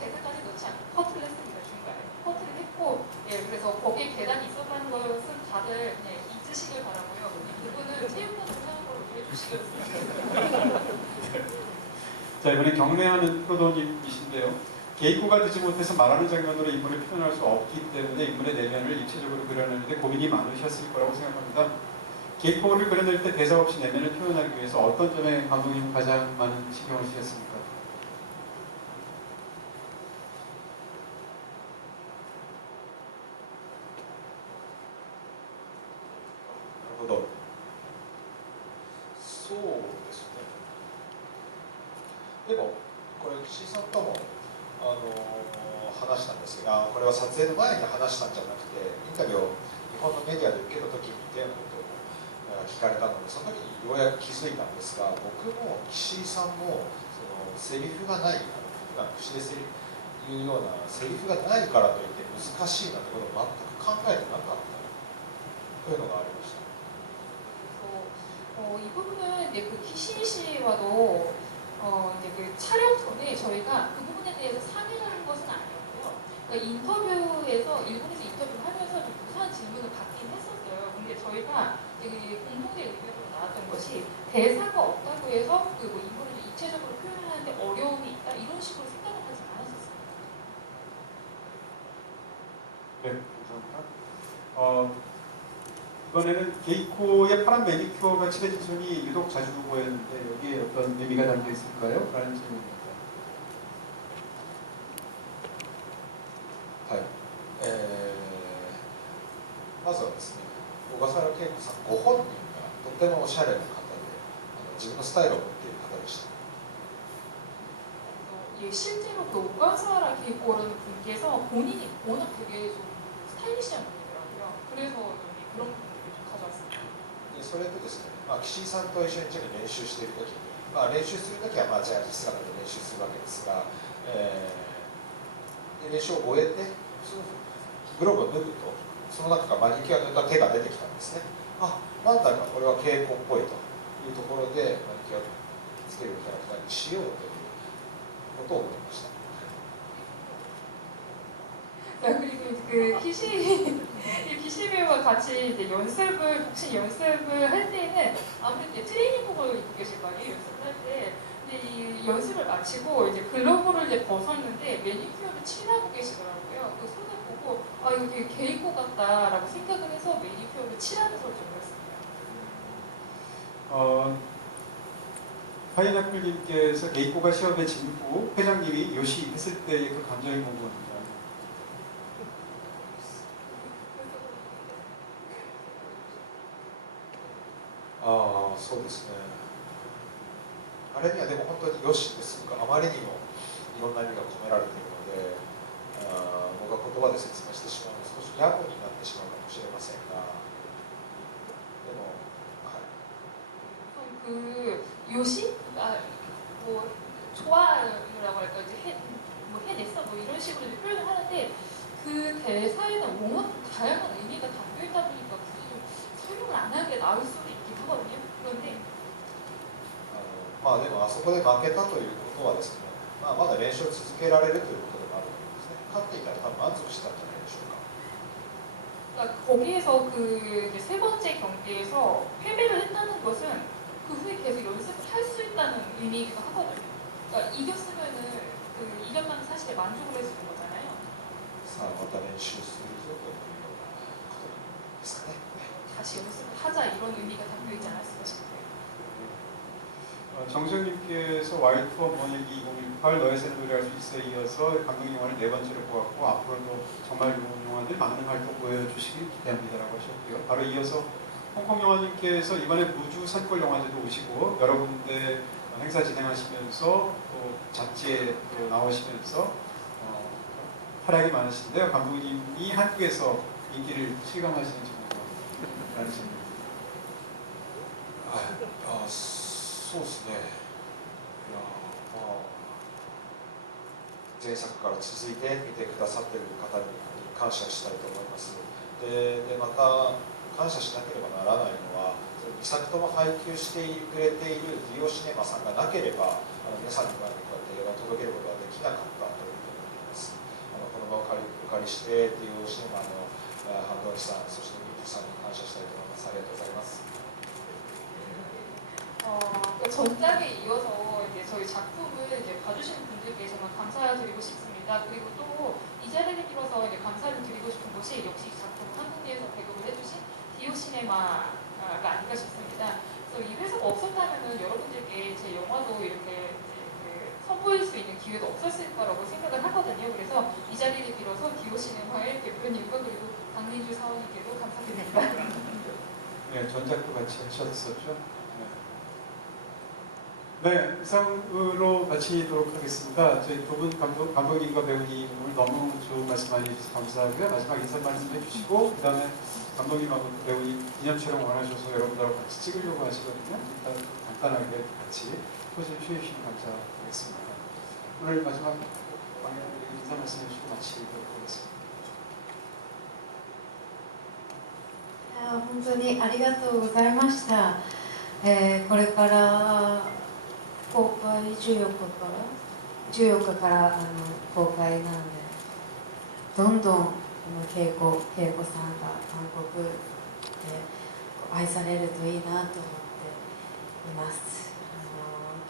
대사까지 넣지 않고 커트를 했습니다. 중간에 커트를 했고 그래서 거기에 계단이 있었다는 것은 다들 그냥 잊으시길 바라고요. 그분은 체육관으로 하는 걸로 해주시길 바랍니다. 자, 이번에 경례하는 프로도님이신데요. 게이코가 되지 못해서 말하는 장면으로 인물을 표현할 수 없기 때문에 인물의 내면을 입체적으로 그려내는데 고민이 많으셨을 거라고 생각합니다. 게이코를 그려낼 때 대사 없이 내면을 표현하기 위해서 어떤 점에 감독님은 가장 많은 신경을 쓰셨습니까? なるほど。そうですね。でもこれ岸井さんとも話したんですが、これは撮影の前に話したんじゃなくて、インタビューを日本のメディアで受けた時に似たようなことを聞かれたので、その時にようやく気づいたんですが、僕も岸井さんもセリフがない、普段口で言うようなセリフがないからといって難しいなんてことを全く考えてなかったというのがありました。 이 부분은 이제 그 키시미 씨와도 이제 그 촬영 전에 저희가 그 부분에 대해서 상의를 한 것은 아니었고요. 그러니까 인터뷰에서 일본에서 인터뷰를 하면서 좀 무수한 질문을 받긴 했었어요. 근데 저희가 되게 공통된 의견으로 나왔던 것이 대사가 없다고 해서 그 인물을 네, 감사합니다. 이번에는 게이코의 파란 매니큐어가 칠해진 손이 유독 자주 보였는데 여기에 어떤 의미가 담겨 있을까요? 라는 질문입니다. はい、まずはですね、小笠原恵子さんご本人がとてもおしゃれな方で、自分のスタイルを持っている方でした。 예, 실제로 그 오가사와라 게이코라는 분께서 본인이 워낙 되게 좀 스타일리시한 분이더라고요. 그래서 그런 분들을 좀 가져왔습니다. でそれとですね、岸井さんと一緒に練習しているときに、練習するときはジャージ姿で練習するわけですが、で練習を終えて、そのグローブを脱ぐと、その中からマニキュア塗った手が出てきたんですね。なんだかこれは稽古っぽいというところで、マニキュアをつけるキャラクターにしようということを思いました。 그리고 그 기시 배우와 같이 이제 복싱 연습을 할 때는 아무래도 이제 트레이닝복을 입고 계실 거 아니에요, 연습을 할 때. 근데 이 연습을 마치고 이제 글러브를 이제 벗었는데 매니큐어를 칠하고 계시더라고요. 그 손을 보고 이거 되게 게이코 같다라고 생각을 해서 매니큐어를 칠하는 소리를 했습니다. 파인애플님께서 게이코가 시험에 진고 회장님이 요시 했을 때의 그 감정이 궁금합니다. そうですね。あれにはでも本当によしですが、あまりにもいろんな意味が込められているので、僕が言葉で説明してしまうのは少しギャグになってしまうかもしれませんが、でも、はい。 그 요시? 뭐 좋아요라고 할까 이제 해냈어 뭐 이런 식으로 이제 표현을 하는데 그 대사에는 워낙 다양한 의미가 담겨 있다 보니까 굳이 좀 설명을 안 하는 게 나을 수도 있긴 하거든요. 그런데 でもあそこで負けたということはですね、まだ練習を続けられるということでもあると思うんですね。勝っていたら多分満足したんじゃないでしょうか。 그러니까 거기에서 그 이제 세 번째 경기에서 패배를 했다는 것은 그 후에 계속 연습을 할 수 있다는 의미이기도 하거든요. 그러니까 이겼으면은 그 이겼다는 사실에 만족을 해주는 거잖아요. さあまた練習するぞというようなことですかね。 다시 연습을 하자 이런 의미가 담겨 있지 않았을까 싶어요. 정수영님께서 와이투어 모닐기 2018 너의 새는 노래할 수 있어에 이어서 감독 영화를 네 번째로 보았고 앞으로도 정말 좋은 영화들 많은 활동 보여주시길 기대합니다라고 하셨고요. 바로 이어서 홍콩 영화님께서 이번에 무주 산골 영화제도 오시고 여러 군데 행사 진행하시면서 또 잡지에 또 나오시면서 활약이 많으신데요. 감독님이 한국에서 인기를 실감하시는지 궁금합니다. 질문. そうですね。前作から続いて見てくださっている方に感謝したいと思います。でまた感謝しなければならないのは、2作とも配給してくれているディオシネマさんがなければ、皆さんにこうやって映画を届けることができなかったというふうに思っています。この場をお借りしてディオシネマの半藤さん、そしてミキさんに感謝したいと思います。ありがとうございます。 그 전작에 이어서 이제 저희 작품을 이제 봐주시는 분들께 정말 감사드리고 싶습니다. 그리고 또 이 자리를 빌어서 이제 감사를 드리고 싶은 것이 역시 작품 한국에서 배급을 해주신 디오시네마가 아닌가 싶습니다. 그래서 이 회사가 없었다면은 여러분들께 제 영화도 이렇게 선보일 수 있는 기회도 없었을 거라고 생각을 하거든요. 그래서 이 자리를 빌어서 디오시네마의 대표님과 그리고 강민주 사원님께도 감사드립니다. 네, 전작도 같이 하셨었죠. 네, 이상으로 마치도록 하겠습니다. 저희 두 분 감독님과 배우님 오늘 너무 좋은 말씀 많이 해주셔서 감사하고요. 마지막 인사 말씀 해주시고 그 다음에 감독님하고 배우님 기념 촬영 원하셔서 여러분들하고 같이 찍으려고 하시거든요. 일단 간단하게 같이 포즈 취해주시면 감사하겠습니다. 오늘 마지막 방향으로 인사 말씀 해주시고 마치도록 하겠습니다. 本当にありがとうございました。これから公開14日から公開なんで、どんどん恵子さんが韓国で愛されるといいなと思っています。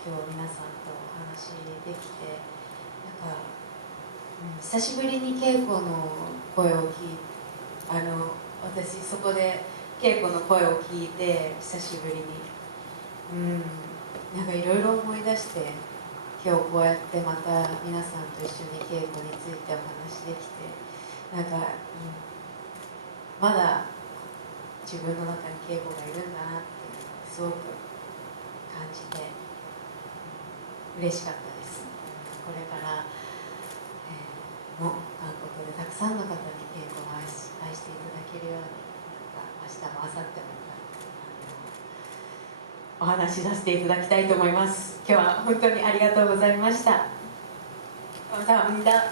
今日皆さんとお話できて、なんか久しぶりに稽古の声を聞い私そこで稽古の声を聞いて久しぶりになんかいろいろ思い出して今日こうやってまた皆さんと一緒に稽古についてお話できてなんか、まだ自分の中に稽古がいるんだなってすごく感じて嬉しかったです。これからも韓国でたくさんの方に稽古を愛していただけるように明日も明後日もお話しさせていただきたいと思います。今日は本当にありがとうございました。감사합니다.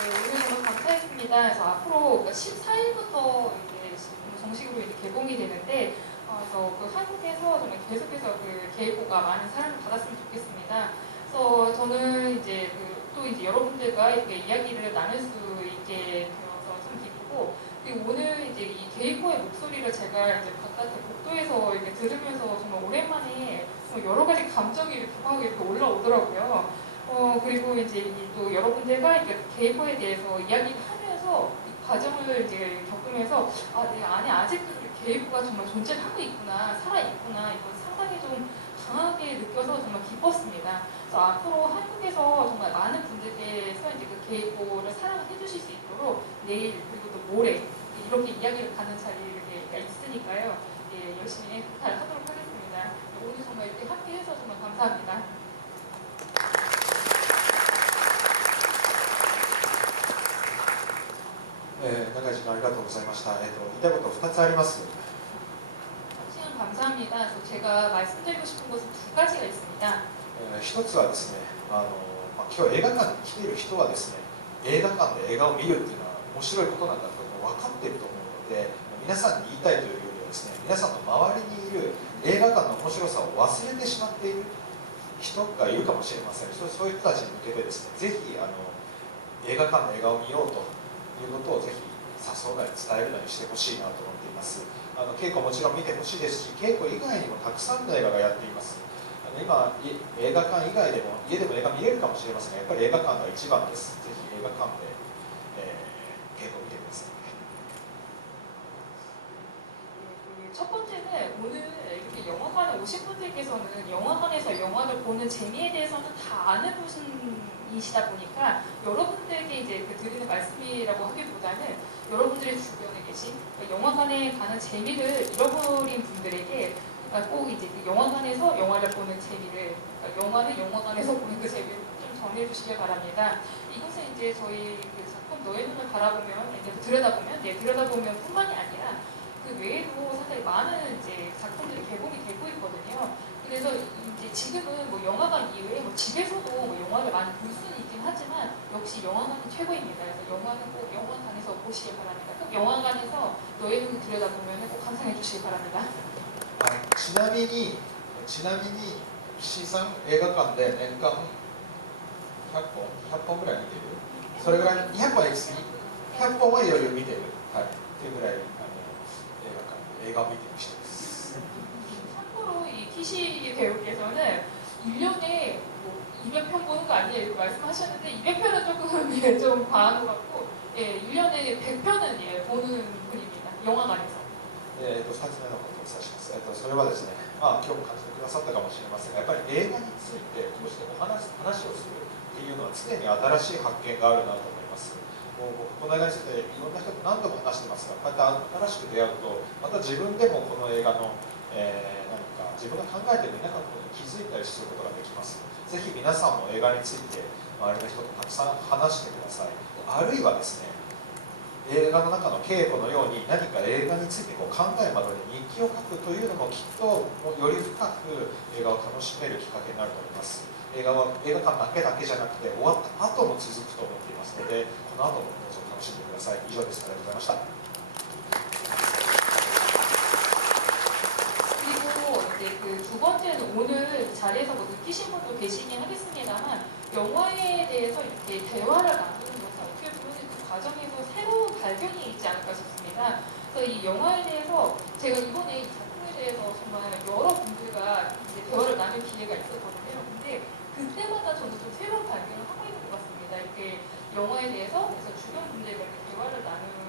오늘 너무 감사했습니다. 그래서 앞으로 14일부터 이제 정식으로 이제 개봉이 되는데, 그래서 그 한국에서 정말 계속해서 그 개봉가 많은 사랑을 받았으면 좋겠습니다. 그래서 저는 이제 또 이제 여러분들과 이렇게 이야기를 나눌 수 있게 되어서 참 기쁘고, 그리고 오늘 이제 이 게이코의 목소리를 제가 이제 바깥에 복도에서 이렇게 들으면서 정말 오랜만에 여러 가지 감정이 이렇게 막 이렇게 올라오더라고요. 그리고 이제 또 여러분들과 이렇게 게이코에 대해서 이야기를 하면서 이 과정을 이제 겪으면서 내 안에 아직도 게이코가 정말 존재하고 있구나, 살아있구나, 이건 상당히 좀 강하게 느껴서 정말 기뻤습니다. 그래서 앞으로 한국에서 정말 많은 분들께서 이제 그 게이코를 사랑해 주실 수 있도록 내일 그리고 또 모레 이렇게 이야기를 가는 자리가 있으니까요. 예, 열심히 하도록 하겠습니다. 오늘 정말 이렇게 함께 해서 정말 감사합니다. 長い時間ありがとうございました。言いたいこと2つあります。 시간 감사합니다. 그래서 제가 말씀드리고 싶은 것은 두 가지가 있습니다. 一つはですね、今日映画館に来ている人はですね、映画館で映画を見るっていうのは面白いことなんだと分かっていると思うので、皆さんに言いたいというよりはですね、皆さんの周りにいる映画館の面白さを忘れてしまっている人がいるかもしれません。そういう人たちに向けてですね、ぜひ映画館の映画を見ようということをぜひ誘うなり伝えるなりしてほしいなと思っています。稽古もちろん見てほしいですし、稽古以外にもたくさんの映画がやっています。今映画館以外でも家でも映画見れるかもしれませんが、やっぱり映画館が一番です。ぜひ映画館で、稽古を見てください。 첫 번째는 오늘 이렇게 영화관에 오신 분들께서는 영화관에서 영화를 보는 재미에 대해서는 다 아는 분이시다 보니까 여러분들에게 이제 드리는 말씀이라고 하기보다는 여러분들의 주변에 계신 영화관에 가는 재미를 잃어버린 분들에게 꼭 이제 그 영화관에서 영화를 보는 재미를, 영화는 영화관에서 보는 그 재미를 좀 정리해 주시길 바랍니다. 이것은 이제 저희 그 작품 너의 눈을 바라보면, 이제 들여다보면 뿐만이 아니라 그 외에도 상당히 많은 이제 작품들이 개봉이 되고 있거든요. 그래서 이제 지금은 뭐 영화관 이외에 뭐 집에서도 뭐 영화를 많이 볼 수는 있긴 하지만 역시 영화관이 최고입니다. 그래서 영화는 꼭 영화관에서 보시길 바랍니다. 꼭 영화관에서 너의 눈을 들여다보면 꼭 감상해 주시기 바랍니다. ちなみに岸井さん映画館で年間100本ぐらい見てる。それぐらい200本は行き過ぎ。100本は余裕見てる。はい。っていうぐらい映画を見てる人です。 참고로 이 키시 배우께서는 1년에 뭐 200편 보는 거 아니에요? 이렇게 말씀하셨는데 200편은 조금 좀 과한 것 같고 1년에 100편은 보는 분입니다. 영화관에서. 2つ目のことをお伝えします。それはですね、今日も感じてくださったかもしれませんが、やっぱり映画についてこうして話をするっていうのは常に新しい発見があるなと思います。この映画についていろんな人と何度も話してますが、こうやって新しく出会うと、また自分でもこの映画の、何か自分が考えてもいなかったことに気づいたりすることができます。ぜひ皆さんも映画について周りの人とたくさん話してください。あるいはですね、映画の中の稽古のように何か映画について考えまどに日記を書くというのもきっとより深く映画を楽しめるきっかけになると思います。映画館だけじゃなくて終わった後も続くと思っていますので、この後もどうぞ楽しんでください。以上です。ありがとうございました。 그리고 이제 그 두 번째는 오늘 자리에서 뭐 느끼신 분도 계시긴 하겠습니다만 영화에 대해서 이렇게 대화를 나누는 것은 어떻게 보면 그 과정에서 새로운 발견이 있지 않을까 싶습니다. 그래서 이 영화에 대해서 제가 이번에 이 작품에 대해서 정말 여러 분들과 이제 대화를 나눌 기회가 있었거든요. 근데 그때마다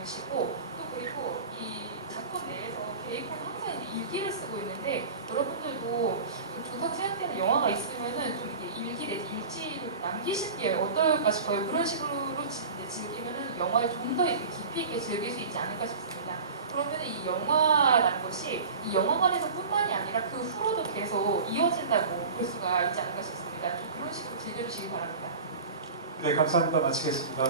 많으시고 또 그리고 이 작품 내에서 개입은 항상 이제 일기를 쓰고 있는데 여러분들도 좀 좋다고 생각되는 영화가 있으면은 좀 이게 일기 내지 일지를 남기시는 게 어떨까 싶어요. 그런 식으로 이제 즐기면은 영화를 좀 더 깊이 있게 즐길 수 있지 않을까 싶습니다. 그러면 이 영화라는 것이 이 영화관에서뿐만이 아니라 그 후로도 계속 이어진다고 볼 수가 있지 않을까 싶습니다. 좀 그런 식으로 즐겨주시기 바랍니다. 네, 감사합니다. 마치겠습니다.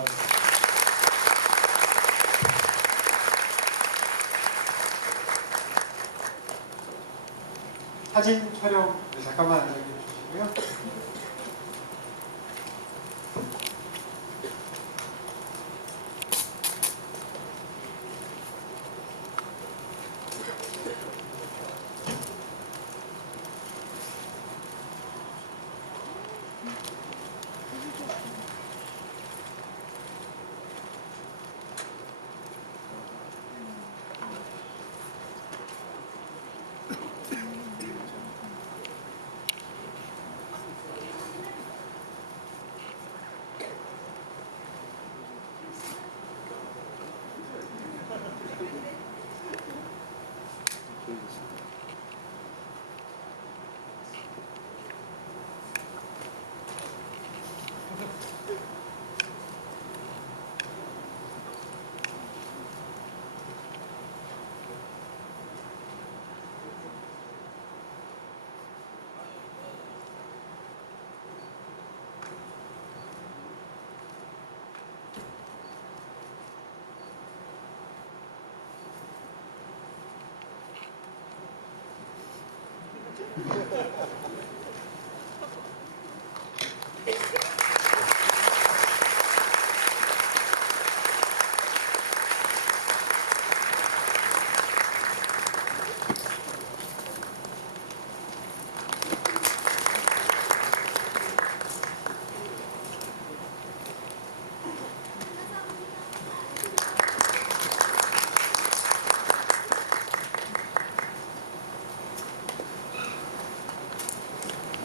사진 촬영 네, 잠깐만 앉아 주시고요.